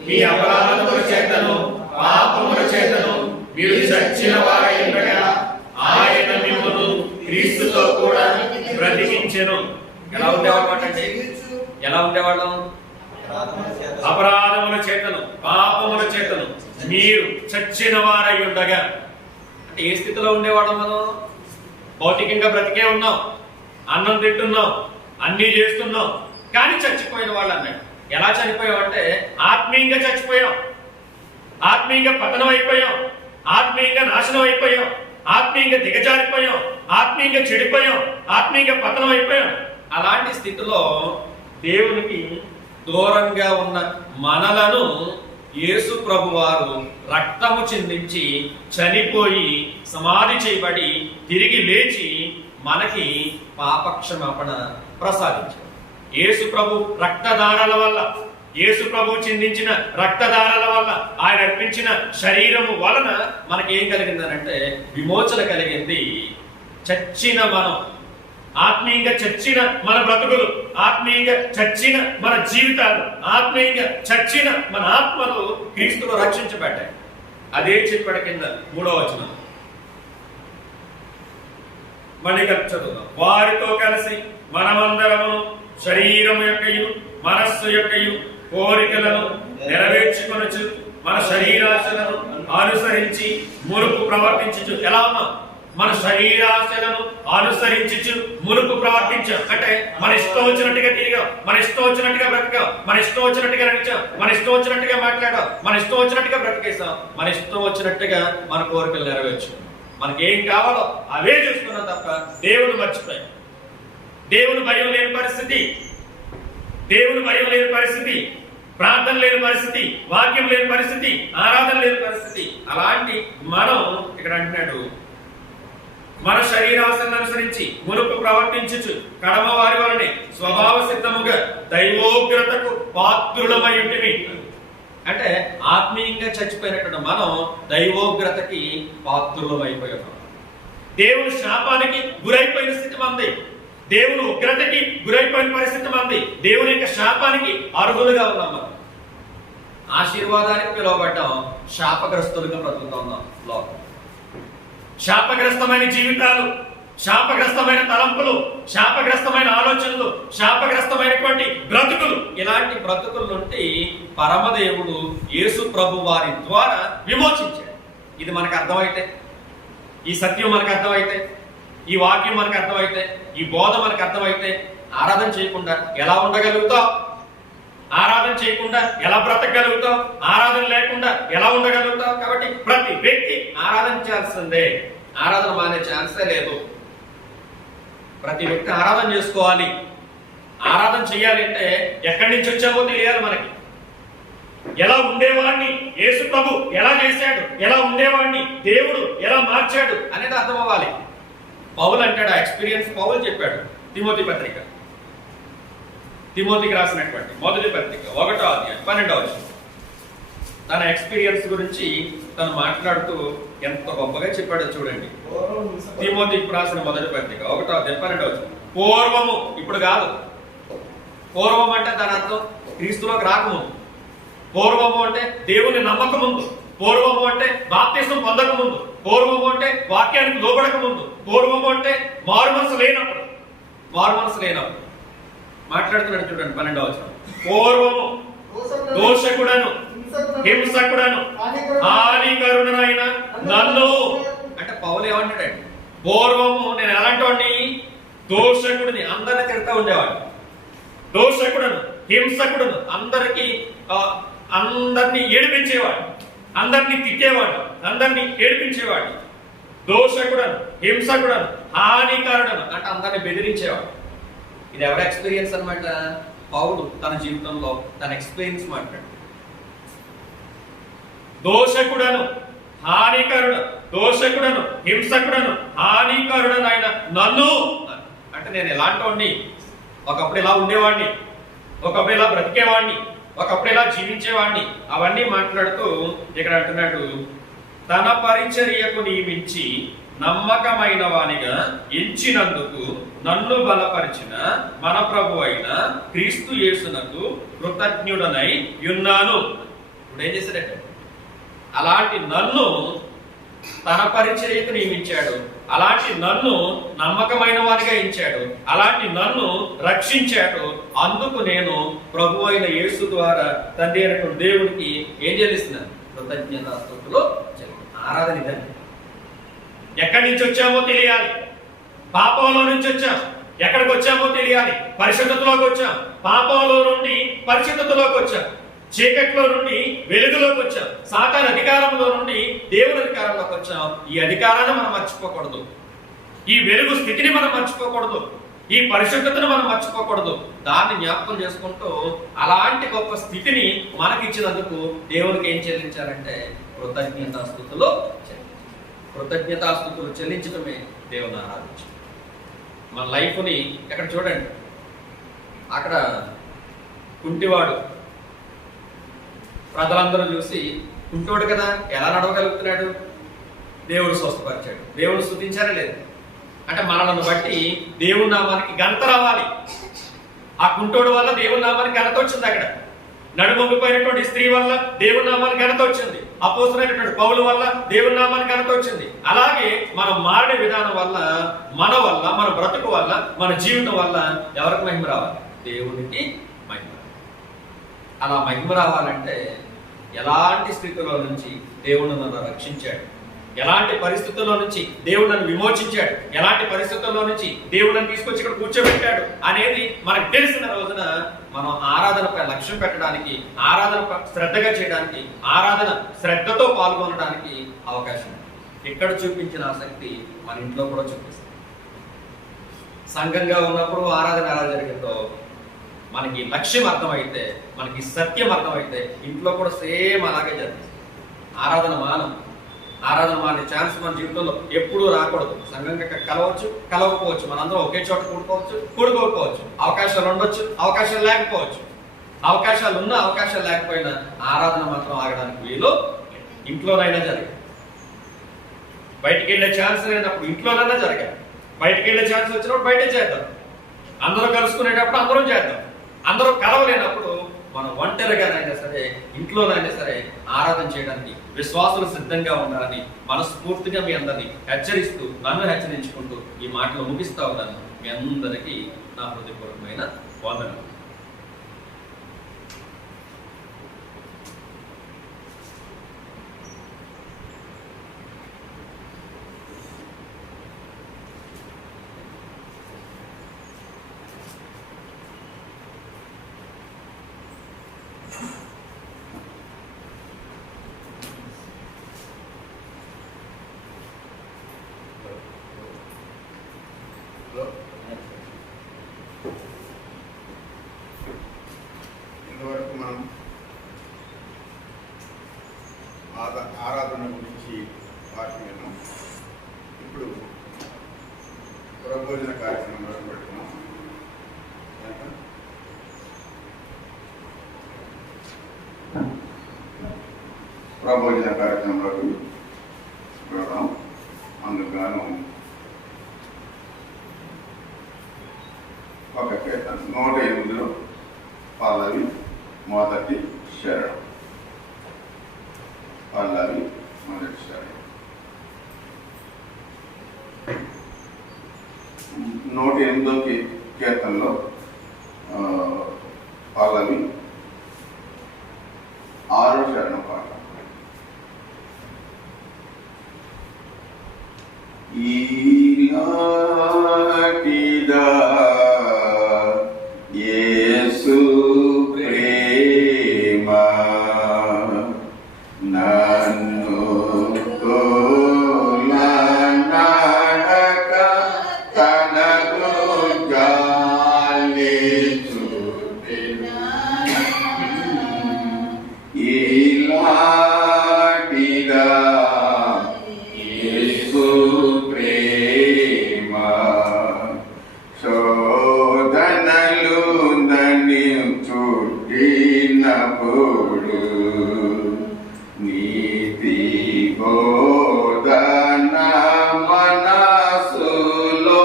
మీ అపరాధముల చేతను పాపముల చేతను మీరు చచ్చిన వారై ఉండగా ఆయన మిమ్మును క్రీస్తుతో కూడా బ్రతికించెను. ఎలా ఉండేవాళ్ళం? అపరాధముల చేతను పాపముల చేతను మీరు చచ్చిన వారై ఉండగా. అంటే ఏ స్థితిలో ఉండేవాళ్ళం మనం? భౌతికంగా బ్రతికే ఉన్నాం, అన్నం తింటున్నాం, అన్నీ చేస్తున్నాం, కానీ చచ్చిపోయిన వాళ్ళు అన్నాడు. ఎలా చనిపోయాం అంటే ఆత్మీయంగా చచ్చిపోయాం, ఆత్మీయంగా పతనం అయిపోయాం, ఆత్మీయంగా నాశనం అయిపోయాం, ఆత్మీయంగా దిగజారిపోయాం, ఆత్మీయంగా చెడిపోయాం, ఆత్మీయంగా పతనం అయిపోయాం. అలాంటి స్థితిలో దేవునికి దూరంగా ఉన్న మనలను యేసు ప్రభువారు రక్తము చిందించి చనిపోయి సమాధి చేయబడి తిరిగి లేచి మనకి పాపక్షమాపణ ప్రసాదించారు. యేసు ప్రభు రక్తదానాల వల్ల, యేసు ప్రభు చిందించిన రక్తదానాల వల్ల, ఆయన అర్పించిన శరీరము వలన మనకేం కలిగిందనంటే విమోచన కలిగింది. చచ్చిన మనం, ఆత్మీయంగా చచ్చిన మన బ్రతుకులు, ఆత్మీయంగా చచ్చిన మన జీవితాలు, ఆత్మీయంగా చచ్చిన మన ఆత్మలు క్రీస్తులో రక్షించబడ్డాయి. అదే చెప్పాడు కింద 3వ వచనం. మళ్ళీ కలిపి చదువుదాం. వారితో కలిసి మనమందరము శరీరం యొక్కయు మనస్సు యొక్కయు కోరికలను నెరవేర్చుకొనొచ్చు మన శరీరాశలను అనుసరించి మునుపు ప్రవర్తించు. ఎలా ఉన్నాం? మన శరీరాశలను అనుసరించి మునుపు ప్రవర్తించాం. అంటే మన ఇష్టం వచ్చినట్టుగా తిరిగాం, మన ఇష్టం వచ్చినట్టుగా బ్రతికాం, మన ఇష్టం వచ్చినట్టుగా నడిచాం, మన ఇష్టం వచ్చినట్టుగా మాట్లాడాం, మన ఇష్టం వచ్చినట్టుగా బ్రతికేస్తాం, మన ఇష్టం వచ్చినట్టుగా మన కోరికలు నెరవేర్చుకున్నాం. మనకేం కావాలో అవే చూసుకున్నాం తప్ప దేవుని మర్చిపోయాం. దేవుని భయం లేని పరిస్థితి, దేవుని భయం లేని పరిస్థితి, ప్రార్థన లేని పరిస్థితి, వాక్యం లేని పరిస్థితి, ఆరాధన లేని పరిస్థితి. అలాంటి మనం ఇక్కడ అంటున్నాడు, మన శరీరాశలను అనుసరించి మునుపు ప్రవర్తించుచు కడమ వారి వలనే స్వభావ సిద్ధముగా దైవోగ్రతకు పాత్రులమై ఉంటిమి. అంటే ఆత్మీయంగా చచ్చిపోయినట్టు మనం దైవోగ్రతకి పాత్రులమైపోయాం. దేవుని శాపానికి గురైపోయిన స్థితి మంది, దేవుని ఉగ్రతకి గురైపోయిన పరిస్థితి మంది, దేవుని యొక్క శాపానికి అర్హులుగా ఉన్నాం. మనం ఆశీర్వాదానికి పిలువబడ్డాం, శాపగ్రస్తులుగా బ్రతుకుతున్నాం. లోకం శాపగ్రస్తమైన జీవితాలు, శాపగ్రస్తమైన తలంపులు, శాపగ్రస్తమైన ఆలోచనలు, శాపగ్రస్తమైనటువంటి బ్రతుకులు, ఇలాంటి బ్రతుకుల నుండి పరమదేవుడు యేసు ప్రభు వారి ద్వారా విమోచించాడు. ఇది మనకు అర్థమైతే, ఈ సత్యం మనకు అర్థమైతే, ఈ వాక్యం మనకు అర్థమైతే, ఈ బోధ మనకు అర్థమైతే ఆరాధన చేయకుండా ఎలా ఉండగలుగుతావు? ఆరాధన చేయకుండా ఎలా బ్రతకగలుగుతావు? ఆరాధన లేకుండా ఎలా ఉండగలుగుతావు? కాబట్టి ప్రతి వ్యక్తి ఆరాధన చేయాల్సిందే. ఆరాధన మానే ఛాన్సే లేదు. ప్రతి వ్యక్తి ఆరాధన చేసుకోవాలి. ఆరాధన చేయాలి అంటే ఎక్కడి నుంచి వచ్చామో తెలియాలి మనకి. ఎలా ఉండేవాడిని యేసు ప్రభు ఎలా చేశాడు, ఎలా ఉండేవాడిని దేవుడు ఎలా మార్చాడు అనేది అర్థం అవ్వాలి. పౌలు అంటాడు, ఆ ఎక్స్పీరియన్స్ పౌలు చెప్పాడు. తిమోతికి రాసినటువంటి మొదటి పత్రిక 1వ అధ్యాయం 12వ వచనం. తన ఎక్స్పీరియన్స్ గురించి తను మాట్లాడుతూ ఎంత గొప్పగా చెప్పాడో చూడండి. తిమోతికి రాసిన మొదటి పత్రిక 1వ అధ్యాయం 12వ వచనం. పూర్వము, ఇప్పుడు కాదు. పూర్వం అంటే దాని అర్థం క్రీస్తులోకి రాకముందు. పూర్వము అంటే దేవుని నమ్మక ముందు. పూర్వము అంటే బాప్తిసం పొందక ముందు. పూర్వము అంటే వాక్యానికి లోబడక ముందు. పూర్వము అంటే మారు మనసు లేనప్పుడు. మాట్లాడుతున్నాడు చూడండి 12వ వచనం. పూర్వము దోషకుడను, హింసకుడను, హానికరుడనైన నన్ను అంటే పౌలు ఏమంటాడండి? పూర్వము నేను ఎలాంటి వాడిని? దోషకుడిని, అందరిని తిడతా ఉండేవాడు. దోషకుడను, హింసకుడను, అందరినీ ఏడిపించేవాడు, అందరినీ తిట్టేవాడు, అందరినీ ఏడిపించేవాడు. దోషకుడను, హింసకుడను, హానికరుడను అంటే అందరిని బెదిరించేవాడు. ఇది ఎవరి ఎక్స్పీరియన్స్ అనమాట? పౌలు తన జీవితంలో తన ఎక్స్పీరియన్స్ మాట్లాడు. దోషకుడను, హింసకుడను, హానికరుడను ఆయన నన్ను అంటే నేను ఎలాంటి వాడిని? ఒకప్పుడు ఇలా ఉండేవాడిని, ఒకప్పుడు ఇలా బ్రతికేవాడిని, ఒకప్పుడు ఇలా జీవించేవాడిని. అవన్నీ మాట్లాడుతూ ఇక్కడ అంటున్నాడు, తన పరిచర్యకు నియమించి నమ్మకమైన వానిగా ఎంచినందుకు నన్ను బలపరిచిన మన ప్రభు అయిన క్రీస్తు యేసునకు కృతజ్ఞుడనై ఉన్నాను. ఇప్పుడు ఏం చేశాడంటే అలాంటి నన్ను తన పరిచర్యకు నియమించాడు, అలాంటి నన్ను నమ్మకమైన వారిగా ఎంచాడు, అలాంటి నన్ను రక్షించాడు. అందుకు నేను ప్రభు అయిన యేసు ద్వారా తండ్రి అయినటువంటి దేవుడికి ఏం చెల్లిస్తున్నాను? కృతజ్ఞతాస్తుతులు. ఆరాధన ఇదండి. ఎక్కడి నుంచి వచ్చామో తెలియాలి. పాపంలో నుంచి వచ్చాం. ఎక్కడికి వచ్చామో తెలియాలి. పరిశుద్ధతలోకి వచ్చాం. పాపంలో నుండి పరిశుద్ధతలోకి వచ్చాం. చీకట్లో నుండి వెలుగులోకి వచ్చాం. సాతాను అధికారంలో నుండి దేవుని అధికారంలోకి వచ్చాం. ఈ అధికారాన్ని మనం మర్చిపోకూడదు. ఈ వెలుగు స్థితిని మనం మర్చిపోకూడదు. ఈ పరిశుద్ధతను మనం మర్చిపోకూడదు. దాన్ని జ్ఞాపకం చేసుకుంటూ అలాంటి గొప్ప స్థితిని మనకిచ్చినందుకు దేవునికి ఏం చెల్లించాలంటే కృతజ్ఞతాస్తుతులు. కృతజ్ఞతాస్తుతులు చెల్లించడమే దేవుని ఆరాధించడం. మన లైఫ్ని ఎక్కడ చూడండి, అక్కడ కుంటివాడు ప్రజలందరూ చూసి కుంటోడు కదా ఎలా నడవగలుగుతున్నాడు? దేవుడు స్వస్థపరిచాడు. దేవుడు స్తుతించారా లేదు? అంటే మనలను బట్టి దేవుని నామానికి ఘనత రావాలి. ఆ కుంటోడు వల్ల దేవుని నామానికి ఘనత వచ్చింది. అక్కడ నడుమొంగిపోయినటువంటి స్త్రీ వల్ల దేవుని నామానికి ఘనత వచ్చింది. అపోస్తలుడైనటువంటి పౌలు వల్ల దేవుని నామానికి ఘనత వచ్చింది. అలాగే మనం మారిన విధానం వల్ల, మన బ్రతుకు వల్ల, మన జీవితం వల్ల ఎవరికి మహిమ రావాలి? దేవునికి మహిమ. అలా మహిమ రావాలంటే ఎలాంటి స్థితిలో నుంచి దేవుడు నన్ను రక్షించాడు, ఎలాంటి పరిస్థితుల్లో నుంచి దేవుడు నన్ను విమోచించాడు, ఎలాంటి పరిస్థితుల్లో నుంచి దేవుడు నన్ను తీసుకొచ్చి ఇక్కడ కూర్చోబెట్టాడు అనేది మనకు తెలిసిన రోజున మనం ఆరాధనపై లక్ష్యం పెట్టడానికి, ఆరాధన శ్రద్ధగా చేయడానికి, ఆరాధన శ్రద్ధతో పాల్గొనడానికి అవకాశం. ఇక్కడ చూపించిన ఆసక్తి మన ఇంట్లో కూడా చూపిస్తుంది. సంఘంగా ఉన్నప్పుడు ఆరాధన ఎలా జరిగిందో మనకి లక్ష్యం అర్థమైతే, మనకి సత్యం అర్థమైతే ఇంట్లో కూడా సేమ్ అలాగే జరిగింది. ఆరాధన మానే ఛాన్స్ మన జీవితంలో ఎప్పుడూ రాకూడదు. సంఘంగా కలవచ్చు, కలవకపోవచ్చు, మనందరం ఒకే చోట కూడుకోకపోవచ్చు, అవకాశాలు ఉండొచ్చు, అవకాశాలు లేకపోవచ్చు. అవకాశాలు ఉన్నా అవకాశాలు లేకపోయినా ఆరాధన మాత్రం ఆగడానికి వీలు. ఇంట్లోనైనా జరిగాయి. బయటికి వెళ్ళే ఛాన్స్ లేనప్పుడు ఇంట్లోనైనా జరిగాయి. బయటికి వెళ్ళే ఛాన్స్ వచ్చినప్పుడు బయటే చేద్దాం. అందరూ కలుసుకునేటప్పుడు అందరం చేద్దాం. అందరూ కలవలేనప్పుడు మనం ఒంటరిగానైనా సరే, ఇంట్లోనైనా సరే ఆరాధన చేయడానికి విశ్వాసులు సిద్ధంగా ఉండాలని మనస్ఫూర్తిగా మీ అందరినీ హెచ్చరిస్తూ, నన్ను హెచ్చరించుకుంటూ ఈ మాటలు ముగిస్తా ఉన్నాను. మీ అందరికీ నా హృదయపూర్వకమైన వందనాలు. ప్రభోజన కార్యక్రమంలో పెట్టుకున్నాం. ప్రభోజన కార్యక్రమంలోకి వెళ్దాం. అందుకు ఒక కీర్తన 108లో పల్లవి మొదటి శరణం. పల్లవి మొదటి శరణం. 108 కీర్తనలో పల్లవి 6వ శరణం పాట. ఈలాటిదా యేసు ప్రేమ నన్ను తోలనడక తనకు జాలి చూపెను. ఈలాటిదా యేసు ప్రేమ శోధనలు నన్ను చుట్టినప్పుడు నీతి బోధన మనసులో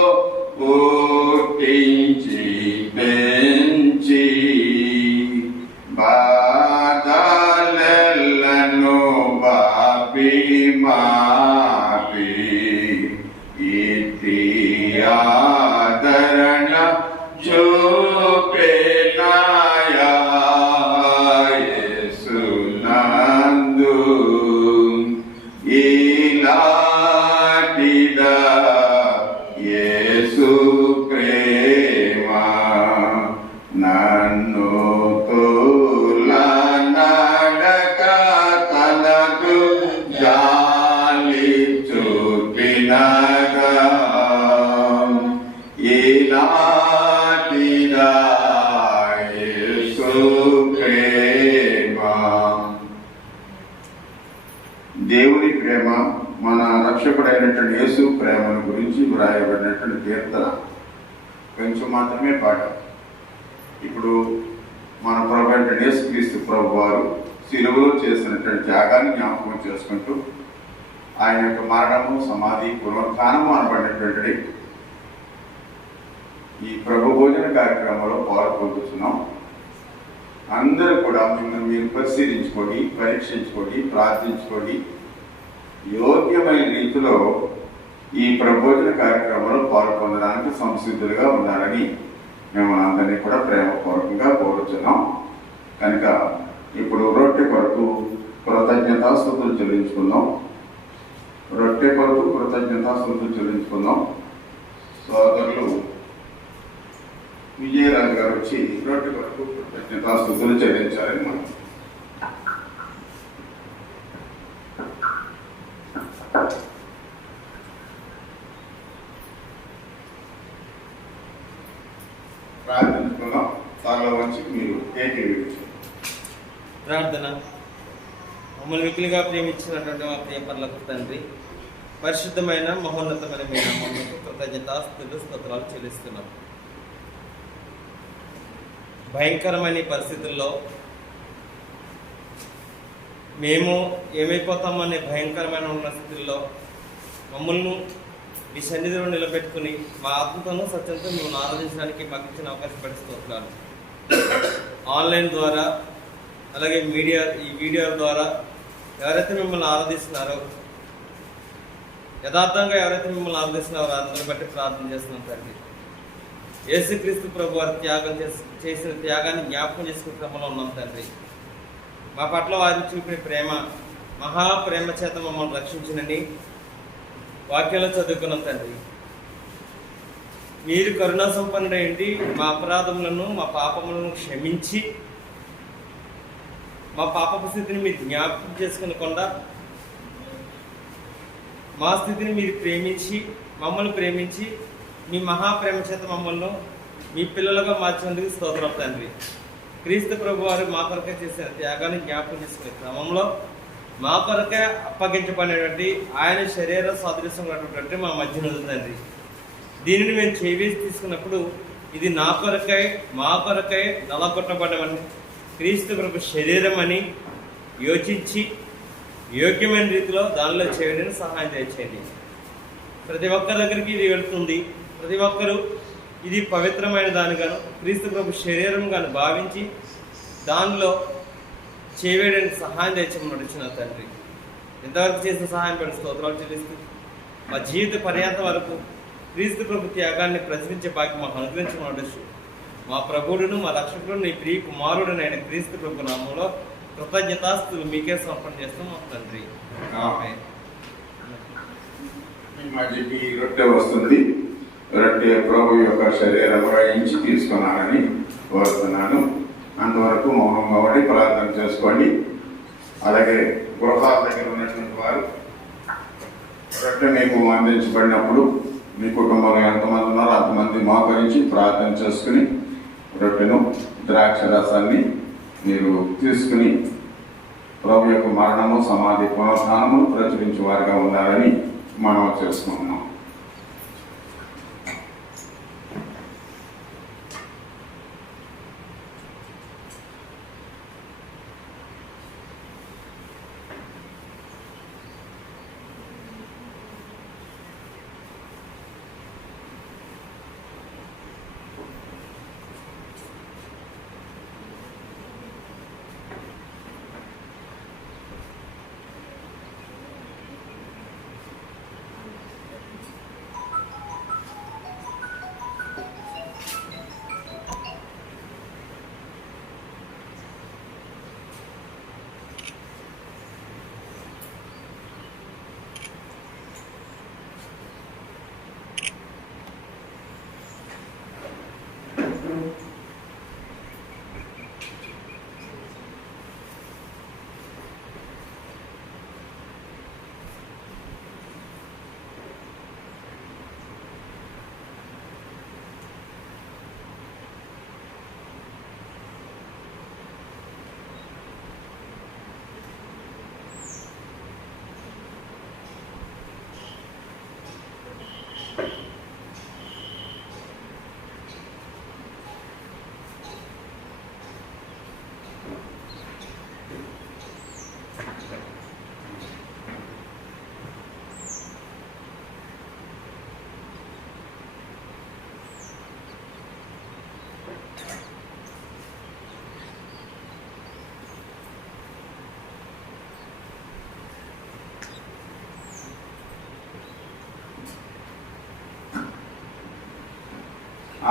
పుట్టించి పెంచి బాధలను బాపి మాపి ఇతి ఆదరణ చూపెనాయా యేసునందు. ఈలాటిదా యేసు ప్రేమ నన్ను తోలనడక తనకు జాలి చూపినగా. ఈలాటిదా యేసు ప్రేమ. దేవుని ప్రేమ, మన రక్షకుడైనటువంటి యేసు ప్రేమను గురించి వ్రాయబడినటువంటి కీర్తన కొంచెం మాత్రమే పాట. ఇప్పుడు మన ప్రభు అయిన యేసుక్రీస్తు ప్రభు వారు శిలువలో చేసినటువంటి త్యాగాన్ని జ్ఞాపకం చేసుకుంటూ ఆయన యొక్క మరణము, సమాధి, పునరుత్థానము అనబడినటువంటి ఈ ప్రభు భోజన కార్యక్రమంలో పాల్గొంటున్నాం. అందరూ కూడా మిమ్మల్ని మీరు పరిశీలించుకోండి, పరీక్షించుకోండి, ప్రార్థించుకోండి. యోగ్యమైన రీతిలో ఈ ప్రభోజన కార్యక్రమంలో పాల్గొనడానికి సంసిద్ధులుగా ఉండాలని మేము అందరినీ కూడా ప్రేమపూర్వకంగా కోరుతున్నాం. కనుక ఇప్పుడు రొట్టె కొరకు కృతజ్ఞతాస్తుతులు చెల్లించుకుందాం. రొట్టె కొరకు కృతజ్ఞతాస్తుతులు చెల్లించుకుందాం. సోదరులు విజయరాజు గారు వచ్చి రొట్టె కొరకు కృతజ్ఞతాస్తుతులు చెల్లించాలని మనం ప్రార్థించుకుందాం. తనలో వచ్చి మీరు ఏకీభవించండి. ప్రార్థన. మమ్మల్ని మిక్కిలిగా ప్రేమించినటువంటి మా ప్రియ పరలోక తండ్రి, పరిశుద్ధమైన మహోన్నతమైన మీ నామమునకు కృతజ్ఞతాస్తుతులు స్తోత్రాలు చెల్లిస్తున్నాం. భయంకరమైన ఈ పరిస్థితుల్లో మేము ఏమైపోతామనే భయంకరమైన ఉన్న స్థితుల్లో మమ్మల్ని మీ సన్నిధిలో నిలబెట్టుకుని మా ఆత్మతోనూ సత్యంతో మేము ఆరాధించడానికి మాకు ఇచ్చిన అవకాశం పడుతున్నాను. ఆన్లైన్ ద్వారా అలాగే ఈ వీడియోల ద్వారా ఎవరైతే మిమ్మల్ని ఆరాధిస్తున్నారో, యథార్థంగా ఎవరైతే మిమ్మల్ని ఆరాధిస్తున్నారో అందరిని బట్టి ప్రార్థన చేస్తున్నాం తండ్రి. యేసుక్రీస్తు ప్రభు వారి చేసిన త్యాగాన్ని జ్ఞాపకం చేసుకునే క్రమంలో ఉన్నాం తండ్రి. మా పట్ల వారిని చూపిన ప్రేమ, మహాప్రేమ చేత మమ్మల్ని రక్షించినని వాక్యంలో చదువుకున్నాం తండ్రి. మీరు కరుణా సంపన్నుడైండి మా అపరాధములను, మా పాపములను క్షమించి మా పాపపు స్థితిని మీరు జ్ఞాపకం చేసుకునకుండా మా స్థితిని మీరు మమ్మల్ని ప్రేమించి మీ మహాప్రేమ చేత మమ్మల్ని మీ పిల్లలుగా మార్చినందుకు స్తోత్రం తండ్రి. క్రీస్తు ప్రభు వారు మా కొరకే చేసిన త్యాగాన్ని జ్ఞాపకం చేసుకునే క్రమంలో మా కొరకే అప్పగించబడినటువంటి ఆయన శరీర సాదృశ్యం ఉన్నటువంటి మా మధ్యన తండ్రి. దీనిని మేము చేవేసి తీసుకున్నప్పుడు ఇది నా కొరకై మా కొరకై నలగొట్టబడమని క్రీస్తు ప్రభు శరీరం అని యోచించి యోగ్యమైన రీతిలో దానిలో చేయడానికి సహాయం చేయండి. ప్రతి ఒక్కరి దగ్గరికి ఇది వెళుతుంది. ప్రతి ఒక్కరూ ఇది పవిత్రమైన దానిగాను క్రీస్తు ప్రభు శరీరం గాను భావించి దానిలో చేయడానికి సహాయం తెచ్చమని నడిచిన తండ్రి, ఎంతవరకు చేసిన సహాయం పడి స్తోత్రాలు చెల్లిస్తూ మా జీవిత పర్యాంతం వరకు క్రీస్తు ప్రభు త్యాగాన్ని ప్రచురించే భాగ్యం మాకు అనుగ్రహించమని నడుచు. మా ప్రభువుడును మా రక్షకుడు నీ ప్రియ కుమారుడునైన క్రీస్తు ప్రభు నామంలో కృతజ్ఞతాస్తులు మీకే సమర్పణ చేస్తాం మా తండ్రి. ఆమేన్. మీ మధ్యకి రొట్టె వస్తుంది. రొట్టె ప్రభు యొక్క శరీరం రాయించి తీసుకున్నానని కోరుతున్నాను. అంతవరకు మౌనంగా ఉండి ప్రార్థన చేసుకోండి. అలాగే గృహాల దగ్గర ఉన్నటువంటి వారు రొట్టె మీకు అందించబడినప్పుడు మీ కుటుంబంలో ఎంతమంది ఉన్నారో అంతమంది మోకరించి ప్రార్థన చేసుకుని రొట్టెను ద్రాక్ష రసాన్ని మీరు తీసుకుని ప్రభు యొక్క మరణము సమాధి పునరుత్థానము ప్రచురించే వారిగా ఉండాలని మనం చేసుకుంటున్నాం.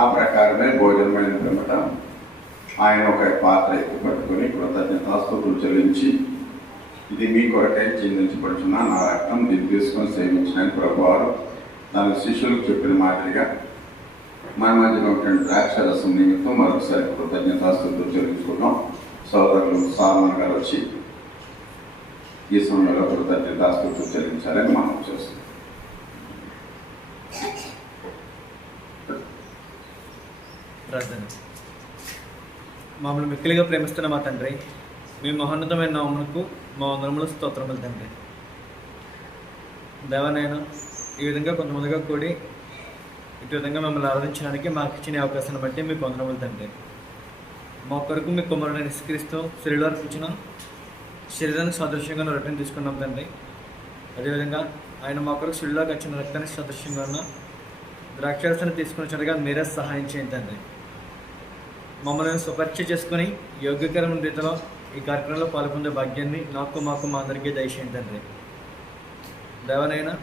ఆ ప్రకారమే భోజనమైన పిమ్మట ఆయన ఒక పాత్ర ఎత్తి పట్టుకుని కృతజ్ఞతాస్తుతులు చెల్లించి, ఇది మీ కొరకై చిందించబడుచున్న నా రక్తం, దీన్ని తీసుకొని సేవించిన ప్రభువారు తన శిష్యులకు చెప్పిన మాదిరిగా మన మధ్యలో ఉన్నటువంటి ద్రాక్ష రసం నిమిత్తం మరొకసారి కృతజ్ఞతాస్తుతులు చెల్లించుకున్నాం. సోదరులు సాల్మన్ గారు వచ్చి ఈ సమయంలో కృతజ్ఞతాస్తుతులు చెల్లించాలని మనం చేస్తున్నాం. ప్రార్థన. మమ్మల్ని మిక్కిలిగా ప్రేమిస్తున్న మా తండ్రి, మీ మహోన్నతమైన నామమునకు మా వందనములు స్తోత్రములు తండ్రి. దేవనైనా ఈ విధంగా కొంతమందిగా కూడి ఇటు విధంగా మిమ్మల్ని ఆరాధించడానికి మాకు ఇచ్చిన అవకాశాన్ని బట్టి మీకు వందనములు తండ్రి. మా కొరకు మీ కుమారుడైన యేసుక్రీస్తు శరీరంలో అర్పించిన శరీరానికి సాదృశ్యంగా రొట్టెని తీసుకున్నాం తండ్రి. అదేవిధంగా ఆయన మా కొరకు శరీరంలోకి వచ్చిన రక్తానికి సాదృశ్యంగా ఉన్న ద్రాక్షరసాన్ని తీసుకున్నట్టుగా మీరే సహాయం చేయండి తండ్రి. మమ్మల్ని స్వపరీక్ష చేసుకుని యోగ్యకరమైన రీతిలో ఈ కార్యక్రమంలో పాల్గొనే భాగ్యాన్ని నాకు మాకు మా అందరికీ దయచేయండి తండ్రి. దేవనైనా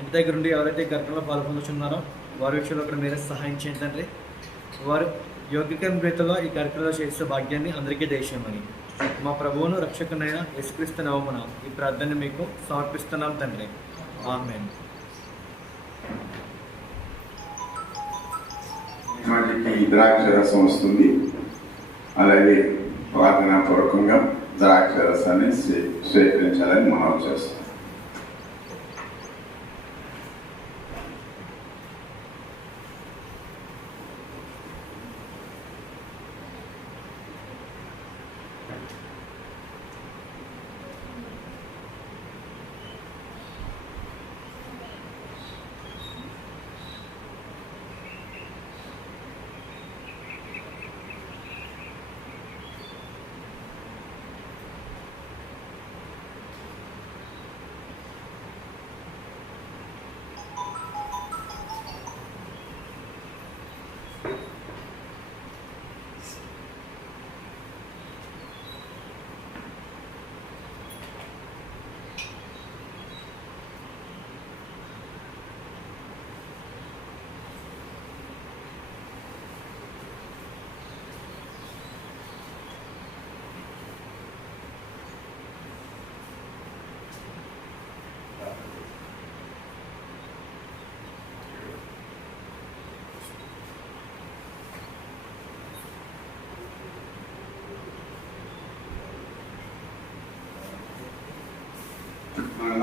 ఇంటి దగ్గర నుండి ఎవరైతే ఈ కార్యక్రమంలో పాల్గొంటున్నారో వారి విషయంలో కూడా మీరే సహాయం చేయండి తండ్రి. వారు యోగ్యకరమైన రీతిలో ఈ కార్యక్రమంలో చేసే భాగ్యాన్ని అందరికీ దయచేయమని మా ప్రభువును రక్షకునైన యేసుక్రీస్తు నామమున ఈ ప్రార్థన మీకు సమర్పిస్తున్నాం తండ్రి. ఆమేన్. మనకి ద్రాక్ష రసం వస్తుంది. అలాగే ప్రార్థనాపూర్వకంగా ద్రాక్ష రసాన్ని స్వీకరించాలని మనం చేస్తాం.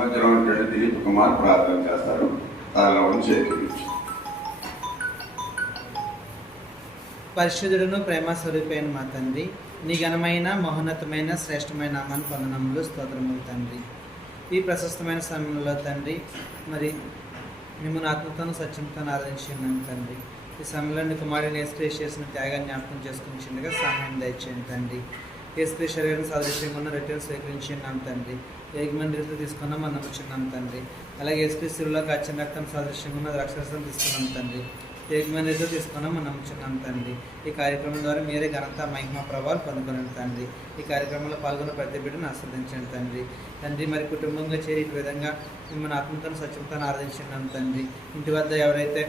మధ్యలో ఉన్నటువంటి దిలీప్ కుమార్ ప్రార్థన చేస్తారు. తాలో ఉంచి పరిశుద్ధుడును ప్రేమ స్వరూపైన మా తండ్రి, నీ ఘనమైన మహోన్నతమైన శ్రేష్టమైన నామాన్ని పొందనములు స్తోత్రములు తండ్రి. ఈ ప్రశస్తమైన సమయంలో తండ్రి, మరి మిమ్మల్ని ఆత్మతోనూ సత్యంతో ఆరాధించున్నాం తండ్రి. ఈ సమయంలో నీ కుమారుని యేసుక్రీస్తు చేసిన త్యాగాన్ని జ్ఞాపకం చేసుకుంటుండగా సహాయం దయచేయండి తండ్రి. యేసుక్రీస్తు శరీరం సాదృశ్యంగా ఉన్న రొట్టెలు స్వీకరించున్నాం తండ్రి. ఏకమైన రీతిలో తీసుకున్నాం మనం నమ్ముచున్నాం తండ్రి. అలాగే యేసుక్రీస్తులో కాచిన రక్తం సాదృశ్యంగా ఉన్న ద్రాక్షరసం తీసుకున్నాం తండ్రి. ఏకమైన రీతిలో తీసుకున్నాం మనం నమ్ముచున్నాం తండ్రి. ఈ కార్యక్రమం ద్వారా మీరే ఘనత మహిమ ప్రభావాలు పొందుకున్నాం తండ్రి. ఈ కార్యక్రమంలో పాల్గొన్న ప్రతి బిడ్డను ఆస్వాదించండి తండ్రి. తండ్రి మరి కుటుంబంగా చేరి ఇటు విధంగా మిమ్మల్ని ఆత్మతో సత్యంతో ఆరాధించున్నాం తండ్రి. ఇంటి వద్ద ఎవరైతే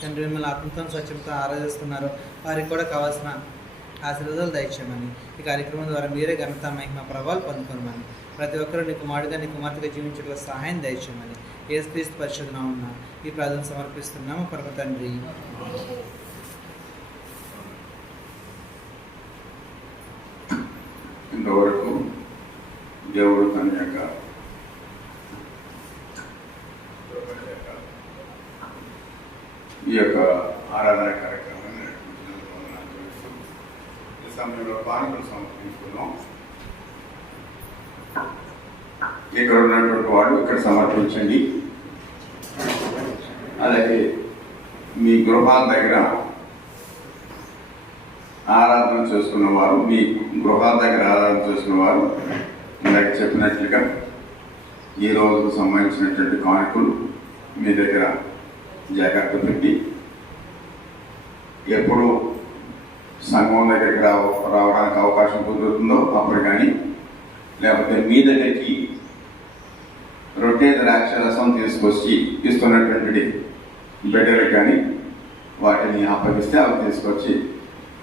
తండ్రి మిమ్మల్ని ఆత్మతో సత్యంతో ఆరాధిస్తున్నారో వారికి కూడా కావాల్సిన ఆశీర్వాదాలు దయచేయమని, ఈ కార్యక్రమం ద్వారా మీరే ఘనత మహిమ ప్రభావాలు పొందుకోమని, ప్రతి ఒక్కరూ నీ కుమారుడిగా నీ కుమార్తెగా జీవించడంలో సహాయం దయచేయమని యేసుక్రీస్తు పరిశుద్ధ నామమున ఈ ప్రార్థన సమర్పిస్తున్నాము పరమ తండ్రి. ఇంతవరకు దేవుడు తన యొక్క ఈ యొక్క ఆరాధన కార్యక్రమాన్ని నడిపించినందుకు ఈ సమయంలో పానకులు సమర్పించుకున్నాం. ఇక్కడ ఉన్నటువంటి వాళ్ళు ఇక్కడ సమర్పించండి. అలాగే మీ గృహాల దగ్గర ఆరాధన చేసుకున్న వారు, మీ గృహాల దగ్గర ఆరాధన చేసుకున్న వారు ఇందాక చెప్పినట్లుగా ఈ రోజుకు సంబంధించినటువంటి కానుకలు మీ దగ్గర జాగ్రత్త పెట్టి ఎప్పుడు సంఘం దగ్గరికి రావడానికి అవకాశం కుదురుతుందో అప్పుడు కానీ, లేకపోతే మీ దగ్గరికి రొట్టె ద్రాక్షరసం తీసుకొచ్చి ఇస్తున్నటువంటి బిడ్డలకు కానీ వాటిని అప్పగిస్తే అవి తీసుకొచ్చి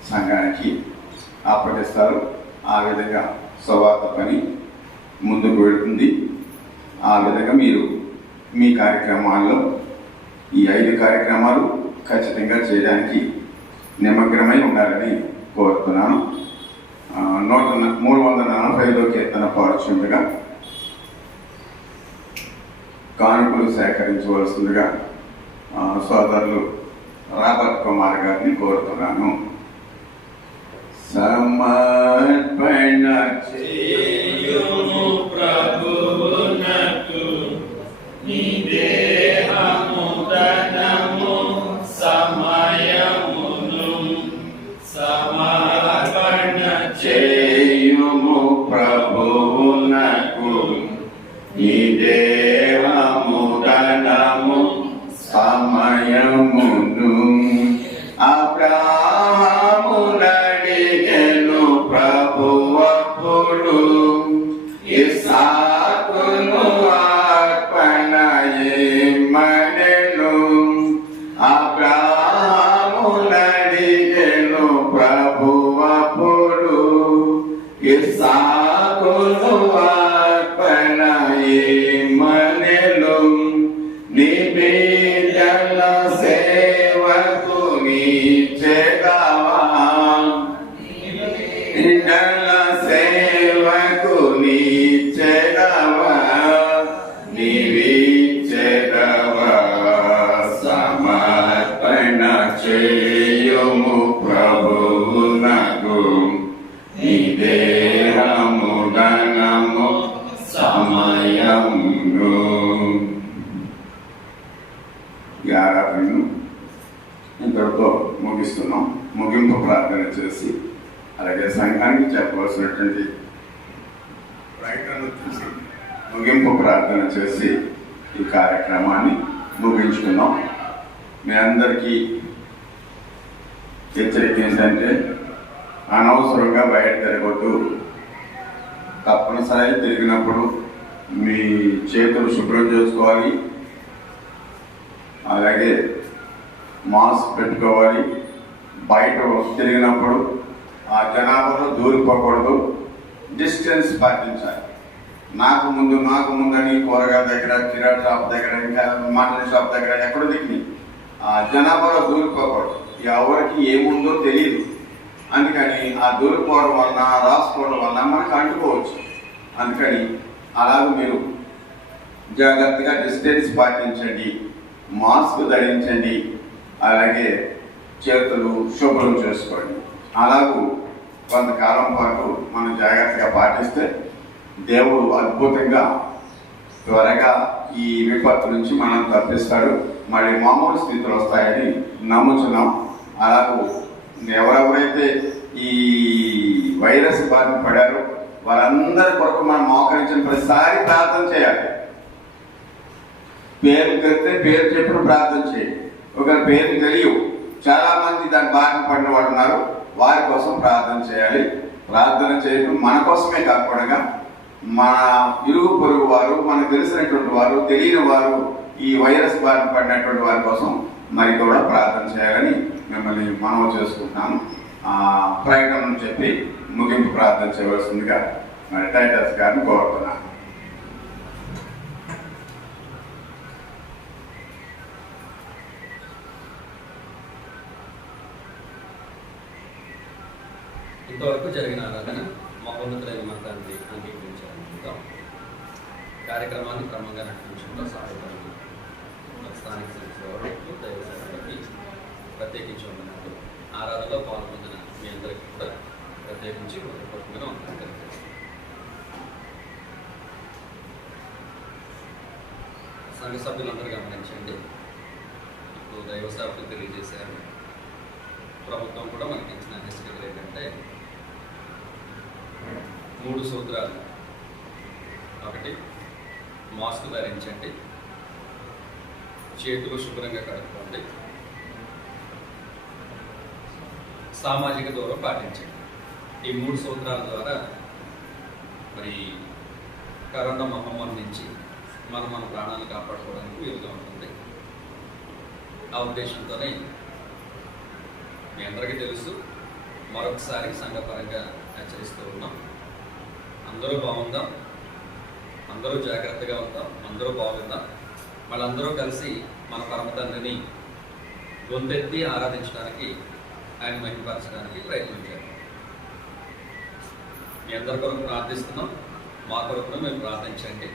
సంఘానికి అప్పగిస్తారు. ఆ విధంగా సువార్త పని ముందుకు వెళుతుంది. ఆ విధంగా మీరు మీ కార్యక్రమాల్లో ఈ 5 కార్యక్రమాలు ఖచ్చితంగా చేయడానికి నిమగ్నమై ఉండాలని కోరుతున్నాను. 345 కీర్తన పాడుచుండగా కానుకలు సేకరించవలసిందిగా సోదరులు రాబర్ట్ కుమార్ గారిని కోరుతున్నాను. సమర్పణ చేయుము ప్రభువునకు నీ దేహము ధనము సమయమును సమర్పణ చేయుము ప్రభువునకు నీ దేహము ధనము సమయమును. అబ్రాహామునడిగెను ప్రభువప్పుడు ఇస్సాకును అర్పణ ఇమ్మనెను. అబ్రాహామునడిగెను ప్రభువప్పుడు ఇస్సాకును అర్పణ ఇమ్మనెను. నీ బిడ్డల సేవకు నీచెదవా, బిడ్డల సేవకు నీచెదవా, నీవిచెదవా. సమర్పణ చేయుము ప్రభువునకు నీ దేహము ధనము సమయమును. ఈ ఆరాధనను ఇంతటితో ముగిస్తున్నాం. ముగింపు ప్రార్థన చేసి అలాగే సంఘానికి చెప్పవలసినటువంటి ప్రయత్నాలు చేసి ముగింపు ప్రార్థన చేసి ఈ కార్యక్రమాన్ని ముగించుకున్నాం. మీ అందరికీ హెచ్చరిక ఏంటంటే అనవసరంగా బయట తిరగొద్దు. తప్పనిసరి తిరిగినప్పుడు మీ చేతులు శుభ్రం చేసుకోవాలి. అలాగే మాస్క్ పెట్టుకోవాలి. బయట తిరిగినప్పుడు ఆ జనాభాలో దూరిపోకూడదు. డిస్టెన్స్ పాటించాలి. నాకు ముందని కూరగాయల దగ్గర, కిరాణా షాప్ దగ్గర, ఇంకా మటన్ షాప్ దగ్గర ఎక్కడో దిగి ఆ జనాభాలో దూరిపోకూడదు. ఎవరికి ఏముందో తెలియదు. అందుకని ఆ దూరిపోవడం వలన, రాసుకోవడం వలన మనకు అంటుకోవచ్చు. అందుకని అలాగే మీరు జాగ్రత్తగా డిస్టెన్స్ పాటించండి, మాస్క్ ధరించండి, అలాగే చేతులు శుభ్రం చేసుకోండి. అలాగూ కొంతకాలం పాటు మనం జాగ్రత్తగా పాటిస్తే దేవుడు అద్భుతంగా త్వరగా ఈ విపత్తు నుంచి మనం తప్పిస్తాడు. మళ్ళీ మామూలు స్థితులు వస్తాయని నమ్ముతున్నాం. అలాగూ ఎవరెవరైతే ఈ వైరస్ బారిన పడారో వారందరి కొరకు మనం మోకరించిన ప్రతిసారి ప్రార్థన చేయాలి. పేరు తెలిస్తే పేరు చెప్పిన ప్రార్థన చేయండి. ఒకరి పేరు తెలియవు, చాలా మంది దాని బారిన పడిన వాళ్ళు ఉన్నారు, వారి కోసం ప్రార్థన చేయాలి. ప్రార్థన చేయడం మన కోసమే కాకుండా మన ఇరుగు పొరుగు వారు, మనకు తెలిసినటువంటి వారు, తెలియని వారు, ఈ వైరస్ బారిన పడినటువంటి వారి కోసం మరి కూడా ప్రార్థన చేయాలని మిమ్మల్ని మనవి చేసుకుంటున్నాను. ప్రకటనను చెప్పి ముగింపు ప్రార్థన చేయవలసిందిగా మరి టైటస్ గారిని కోరుతున్నాను. ఇంతవరకు జరిగిన ఆరాధన మహోన్నతులైన మా తండ్రి అంగీకరించాలనుకుంటాం. కార్యక్రమాన్ని క్రమంగా నడిపించడంలో సహాయపడండి. స్థానిక సంస్థలకు దైవసేవకి ప్రత్యేకించి ఉన్నట్టు ఆరాధనలో పాల్గొందిన మీ అందరికీ కూడా ప్రత్యేకించి హృదయపూర్వకంగా ఉంటాను. సంఘ సభ్యులందరూ గమనించండి. ఇప్పుడు దైవ సేవకులు తెలియజేశారు. ప్రభుత్వం కూడా మనకి ఇచ్చిన హెచ్చరికలు ఏంటంటే 3 సూత్రాలు. ఒకటి, మాస్క్ ధరించండి, చేతులు శుభ్రంగా కడుక్కోండి, సామాజిక దూరం పాటించండి. ఈ 3 సూత్రాల ద్వారా మరి కరోనా మహమ్మారి నుంచి మన ప్రాణాలు కాపాడుకోవడానికి వీలుగా ఉంటుంది. ఆ ఉద్దేశంతోనే మీ అందరికీ తెలుసు, మరొకసారి సంఘపరంగా హెచ్చరిస్తూ ఉన్నాం. అందరూ బాగుందాం, అందరూ జాగ్రత్తగా ఉందాం, అందరూ బాగుందాం. వాళ్ళందరూ కలిసి మన పరమ తండ్రిని గొంతెత్తి ఆరాధించడానికి, ఆయన మహిమపరచడానికి ప్రయత్నం చేద్దాం. మీ అందరి కొరకు ప్రార్థిస్తున్నాం. మా కొరకు మేము ప్రార్థించండి.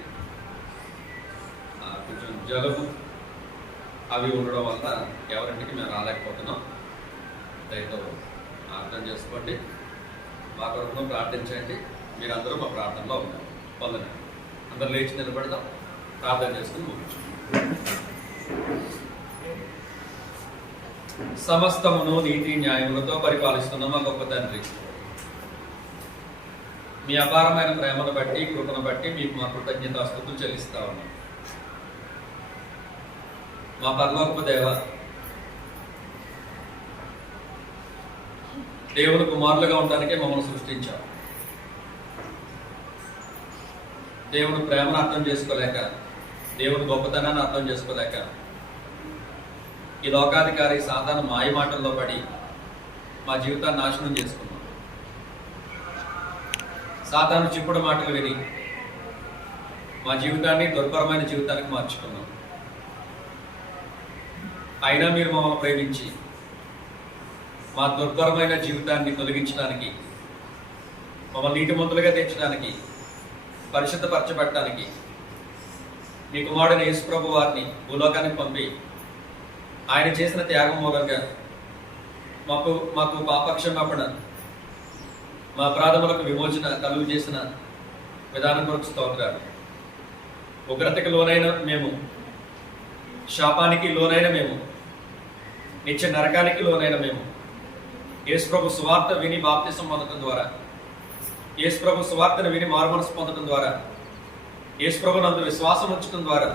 కొంచెం జలుబు అవి ఉండడం వల్ల ఎవరింటికి మేము రాలేకపోతున్నాం. దయతో అర్థం చేసుకోండి. మా కొరకు ప్రార్థించండి. మీరందరూ మా ప్రార్థనలో ఉన్నారు. పొందండి. అందరూ లేచి నిలబడదాం, ప్రార్థన చేసుకుని ముగించుకుందాం. సమస్తమును నీతి న్యాయములతో పరిపాలిస్తున్న మా గొప్ప తండ్రి, మీ అపారమైన ప్రేమను బట్టి, కృపను బట్టి మీకు మా కృతజ్ఞతాస్తుతులు చెల్లిస్తా ఉన్నాం. మా పరలోకపు దేవ, దేవుని కుమారులుగా ఉండడానికే మమ్మల్ని సృష్టించావు. దేవుని ప్రేమను అర్థం చేసుకోలేక, దేవుని గొప్పతనాన్ని అర్థం చేసుకోలేక ఈ లోకాధికారి సాతాను మాయ మాటల్లో పడి మా జీవితాన్ని నాశనం చేసుకున్నాం. సాతాను చిప్పుడు మాటలు విని మా జీవితాన్ని దుర్భరమైన జీవితానికి మార్చుకున్నాం. అయినా మీరు మమ్మల్ని ప్రేమించి మా దుర్భరమైన జీవితాన్ని తొలగించడానికి, మమ్మల్ని నీతిమంతులుగా తెచ్చడానికి, పరిశుద్ధపరచబడటానికి మీ కుమారుడైన యేసు ప్రభు వారిని భూలోకానికి పంపి ఆయన చేసిన త్యాగం మూలంగా మాకు పాపక్షమాపణ, మా అపరాధములకు విమోచన కలుగు చేసిన విధానం కొరకు స్తోత్రాలు. ఉగ్రతకి లోనైన మేము, శాపానికి లోనైన మేము, నిత్య నరకానికి లోనైన మేము యేసు ప్రభు సువార్త విని బాప్తిసం పొందడం ద్వారా, యేసు ప్రభు సువార్తను విని మారుమనసు పొందడం ద్వారా, యేసు ప్రభు నందు విశ్వాసం ఉంచడం ద్వారా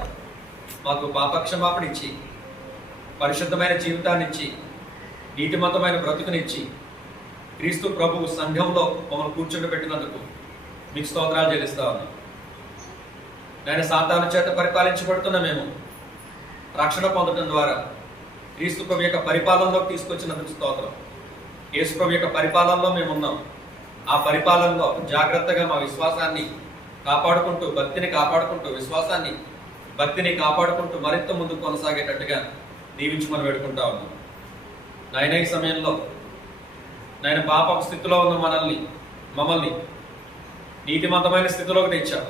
మాకు పాపక్షమాపణ ఇచ్చి, పరిశుద్ధమైన జీవితాన్ని ఇచ్చి, నీతిమంతమైన బ్రతుకునిచ్చి, క్రీస్తు ప్రభువు సంఘంలో మమ్మల్ని కూర్చుండబెట్టినందుకు మీకు స్తోత్రాలు చెల్లిస్తా ఉన్నాం. నేను సాతాను చేత పరిపాలించబడుతున్న మేము రక్షణ పొందడం ద్వారా క్రీస్తు ప్రభు యొక్క పరిపాలనలోకి తీసుకొచ్చినందుకు స్తోత్రం. యేసు ప్రభు యొక్క పరిపాలనలో మేము ఉన్నాం. ఆ పరిపాలనలో జాగ్రత్తగా మా విశ్వాసాన్ని కాపాడుకుంటూ, భక్తిని కాపాడుకుంటూ, విశ్వాసాన్ని భక్తిని కాపాడుకుంటూ మరింత ముందుకు కొనసాగేటట్టుగా దీవించమని వేడుకుంటా ఉన్నాం. నాయన ఈ సమయంలో నాయన పాప స్థితిలో ఉన్న మమ్మల్ని నీతిమంతమైన స్థితిలోకి తెచ్చావు.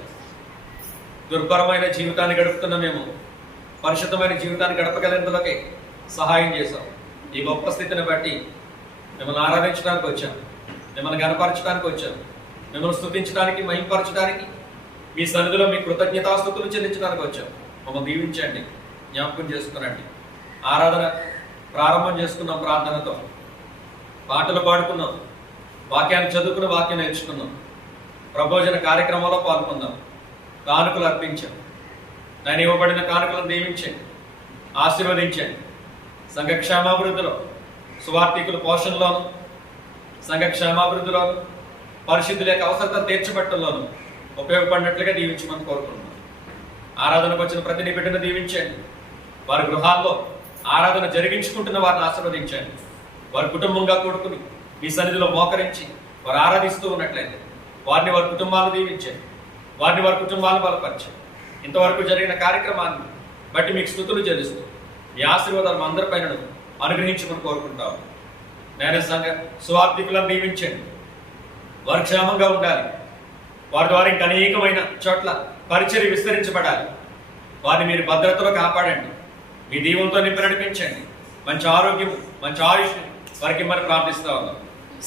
దుర్భరమైన జీవితాన్ని గడుపుతున్న మేము పరిశుద్ధమైన జీవితాన్ని గడపగలిగినందుకే సహాయం చేశాం. ఈ గొప్ప స్థితిని బట్టి మిమ్మల్ని ఆరాధించడానికి వచ్చాం, మిమ్మల్ని గణపరచడానికి వచ్చాం, మిమ్మల్ని స్తుతించడానికి, మహింపరచడానికి, మీ సన్నిధిలో మీ కృతజ్ఞతాస్తుతులు చెల్లించడానికి వచ్చాం. మమ్మల్ని దీవించండి, జ్ఞాపకం చేసుకునండి. ఆరాధన ప్రారంభం చేసుకున్నాం, ప్రార్థనతో పాటలు పాడుకున్నాం, వాక్యాన్ని చదువుకుని వాక్యం నేర్చుకున్నాం, ప్రభోజన కార్యక్రమంలో పాల్గొందాం, కానుకలు అర్పించాం. నేను ఇవ్వబడిన కానుకలను దీవించండి, ఆశీర్వదించండి. సంఘ క్షేమాభివృద్ధిలో, సువార్థికుల పోషణలోను, సంఘ క్షేమాభివృద్ధిలోను, పరిశుద్ధుల యొక్క అవసరతను తీర్చబట్టంలోను ఉపయోగపడినట్లుగా దీవించమని కోరుకుంటున్నాను. ఆరాధనకు వచ్చిన ప్రతి బిడ్డను దీవించండి. వారి గృహాల్లో ఆరాధన జరిగించుకుంటున్న వారిని ఆశీర్వదించండి. వారి కుటుంబంగా కూడుకుని మీ సన్నిధిలో మోకరించి వారు ఆరాధిస్తూ ఉన్నట్లయితే వారిని వారి కుటుంబాలు దీవించండి, వారిని వారి కుటుంబాలను బలపరచండి. ఇంతవరకు జరిగిన కార్యక్రమాన్ని బట్టి మీకు స్తుతులు చెల్లిస్తూ మీ ఆశీర్వాదాలు అందరిపైన అనుగ్రహించమని కోరుకుంటాము. నేను సంఘ సువార్థికులను దీవించండి, వారు క్షేమంగా ఉండాలి. వారి ద్వారా ఇంకా అనేకమైన చోట్ల పరిచర్య విస్తరించబడాలి. వారిని మీరు భద్రతలో కాపాడండి, మీ దీవంతో నింపి నడిపించండి. మంచి ఆరోగ్యం, మంచి ఆయుష్ వారికి మనం ప్రార్థిస్తూ ఉన్నాం.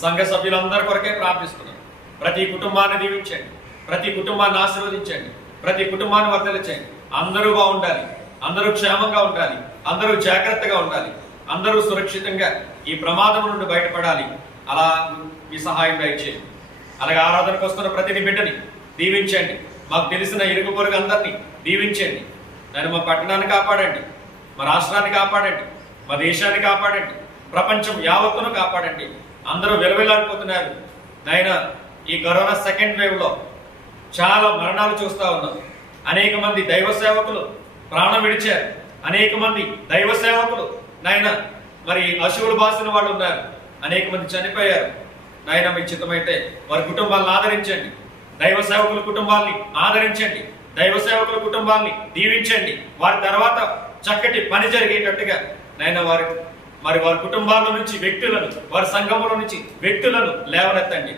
సంఘ సభ్యులందరి కొరకే ప్రార్థిస్తున్నాం. ప్రతి కుటుంబాన్ని దీవించండి, ప్రతి కుటుంబాన్ని ఆశీర్వదించండి, ప్రతి కుటుంబాన్ని వర్ధలించండి. అందరూ బాగుండాలి, అందరూ క్షేమంగా ఉండాలి, అందరూ జాగ్రత్తగా ఉండాలి, అందరూ సురక్షితంగా ఈ ప్రమాదం నుండి బయటపడాలి. అలా మీ సహాయం దయచేయండి. అలాగే ఆరాధనకు వస్తున్న ప్రతి బిడ్డని దీవించండి. మాకు తెలిసిన ఇరుగు పొరుగు అందరినీ దీవించండి. నేను మా పట్టణాన్ని కాపాడండి, మా రాష్ట్రాన్ని కాపాడండి, మా దేశాన్ని కాపాడండి, ప్రపంచం యావత్తును కాపాడండి. అందరూ వెలువెల్లాడిపోతున్నారు నాయన. ఈ కరోనా సెకండ్ వేవ్ లో చాలా మరణాలు చూస్తా ఉన్నాం. అనేక మంది దైవ సేవకులు ప్రాణం విడిచారు, అనేక మంది దైవ సేవకులు నాయన మరి అశువులు బాసిన వాళ్ళు ఉన్నారు, అనేక మంది చనిపోయారు. నాయన మీ చిత్తమైతే వారి కుటుంబాలను ఆదరించండి, దైవ సేవకుల కుటుంబాల్ని ఆదరించండి, దైవ సేవకుల కుటుంబాల్ని దీవించండి. వారి తర్వాత చక్కటి పని జరిగేటట్టుగా నాయన వారి కుటుంబాల నుంచి వ్యక్తులను, వారి సంఘముల నుంచి వ్యక్తులను లేవనెత్తండి.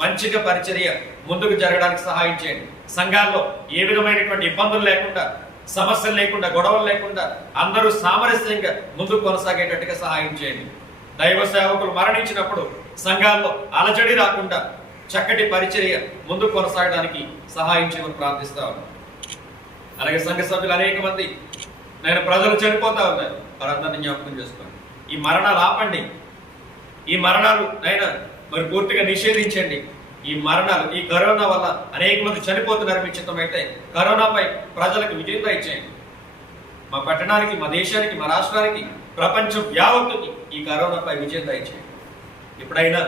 మంచిగా పరిచర్య ముందుకు జరగడానికి సహాయం చేయండి. సంఘాల్లో ఏ విధమైనటువంటి ఇబ్బందులు లేకుండా, సమస్యలు లేకుండా, గొడవలు లేకుండా అందరూ సామరస్యంగా ముందుకు కొనసాగేటట్టుగా సహాయం చేయండి. దైవ సేవకులు మరణించినప్పుడు సంఘాల్లో అలజడి రాకుండా చక్కటి పరిచర్య ముందుకు కొనసాగడానికి సహాయం చేయమని ప్రార్థిస్తా ఉన్నాను. అలాగే సంఘ సభ్యులు అనేక మంది నేను ప్రజలు చనిపోతా ఉన్నారు, వారందరినీ జ్ఞాపకం చేసుకోండి. ఈ మరణాలు ఆపండి, ఈ మరణాలు అయినా మరి పూర్తిగా నిషేధించండి. ఈ మరణాలు, ఈ కరోనా వల్ల అనేక మంది చనిపోతున్నారు. మీ చిత్తమైతే కరోనాపై ప్రజలకు విజయం దయచేయండి. మా పట్టణానికి, మా దేశానికి, మా రాష్ట్రానికి, ప్రపంచం యావత్తుకి ఈ కరోనాపై విజయం దయచేయండి. ఇప్పుడైనా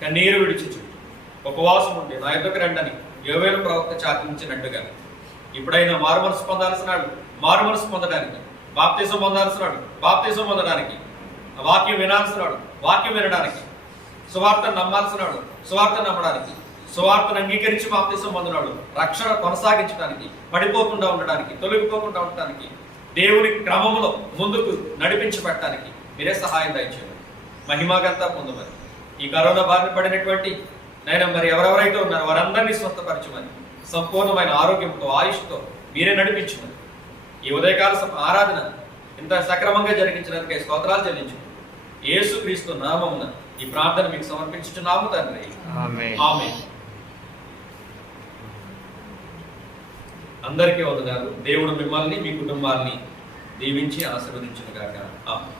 కన్నీరు విడిచి ఉపవాసం ఉండి నా యొద్దకు రండని యోవేలు ప్రవక్త చాటించినట్టుగా ఇప్పుడైనా మారుమనసు పొందాల్సినాడు, మారుమనసు పొందడానికి, బాప్తిజం పొందాల్సినాడు, బాప్తిజం పొందడానికి, వాక్యం వినాల్సినాడు, వాక్యం వినడానికి, సువార్తను నమ్మాల్సినాడు, సువార్తను నమ్మడానికి, సువార్తను అంగీకరించి బాప్తిజం పొందినాడు, రక్షణ కొనసాగించడానికి, పడిపోకుండా ఉండడానికి, తొలగిపోకుండా ఉండడానికి, దేవుని క్రమంలో ముందుకు నడిపించబడటానికి మీరే సహాయం దయచేయండి. మహిమాగంతా పొందమని, ఈ కరోనా బారిన పడినటువంటి నైనా మరి ఎవరెవరైతే ఉన్నారో వారందరినీ స్వస్థపరచమని, సంపూర్ణమైన ఆరోగ్యంతో, ఆయుష్తో మీరే నడిపించమని, ఈ ఉదయకాల ఆరాధన ఇంత సక్రమంగా జరిగించినందుకే స్తోత్రాలు చెల్లించు. యేసుక్రీస్తు నామమున ఈ ప్రార్థన మీకు సమర్పించుచున్నాము తండ్రి, ఆమేన్. అందరికీ వందనాలు. దేవుడు మిమ్మల్ని, మీ కుటుంబాన్ని దీవించి ఆశీర్వదించును గాక. ఆమేన్.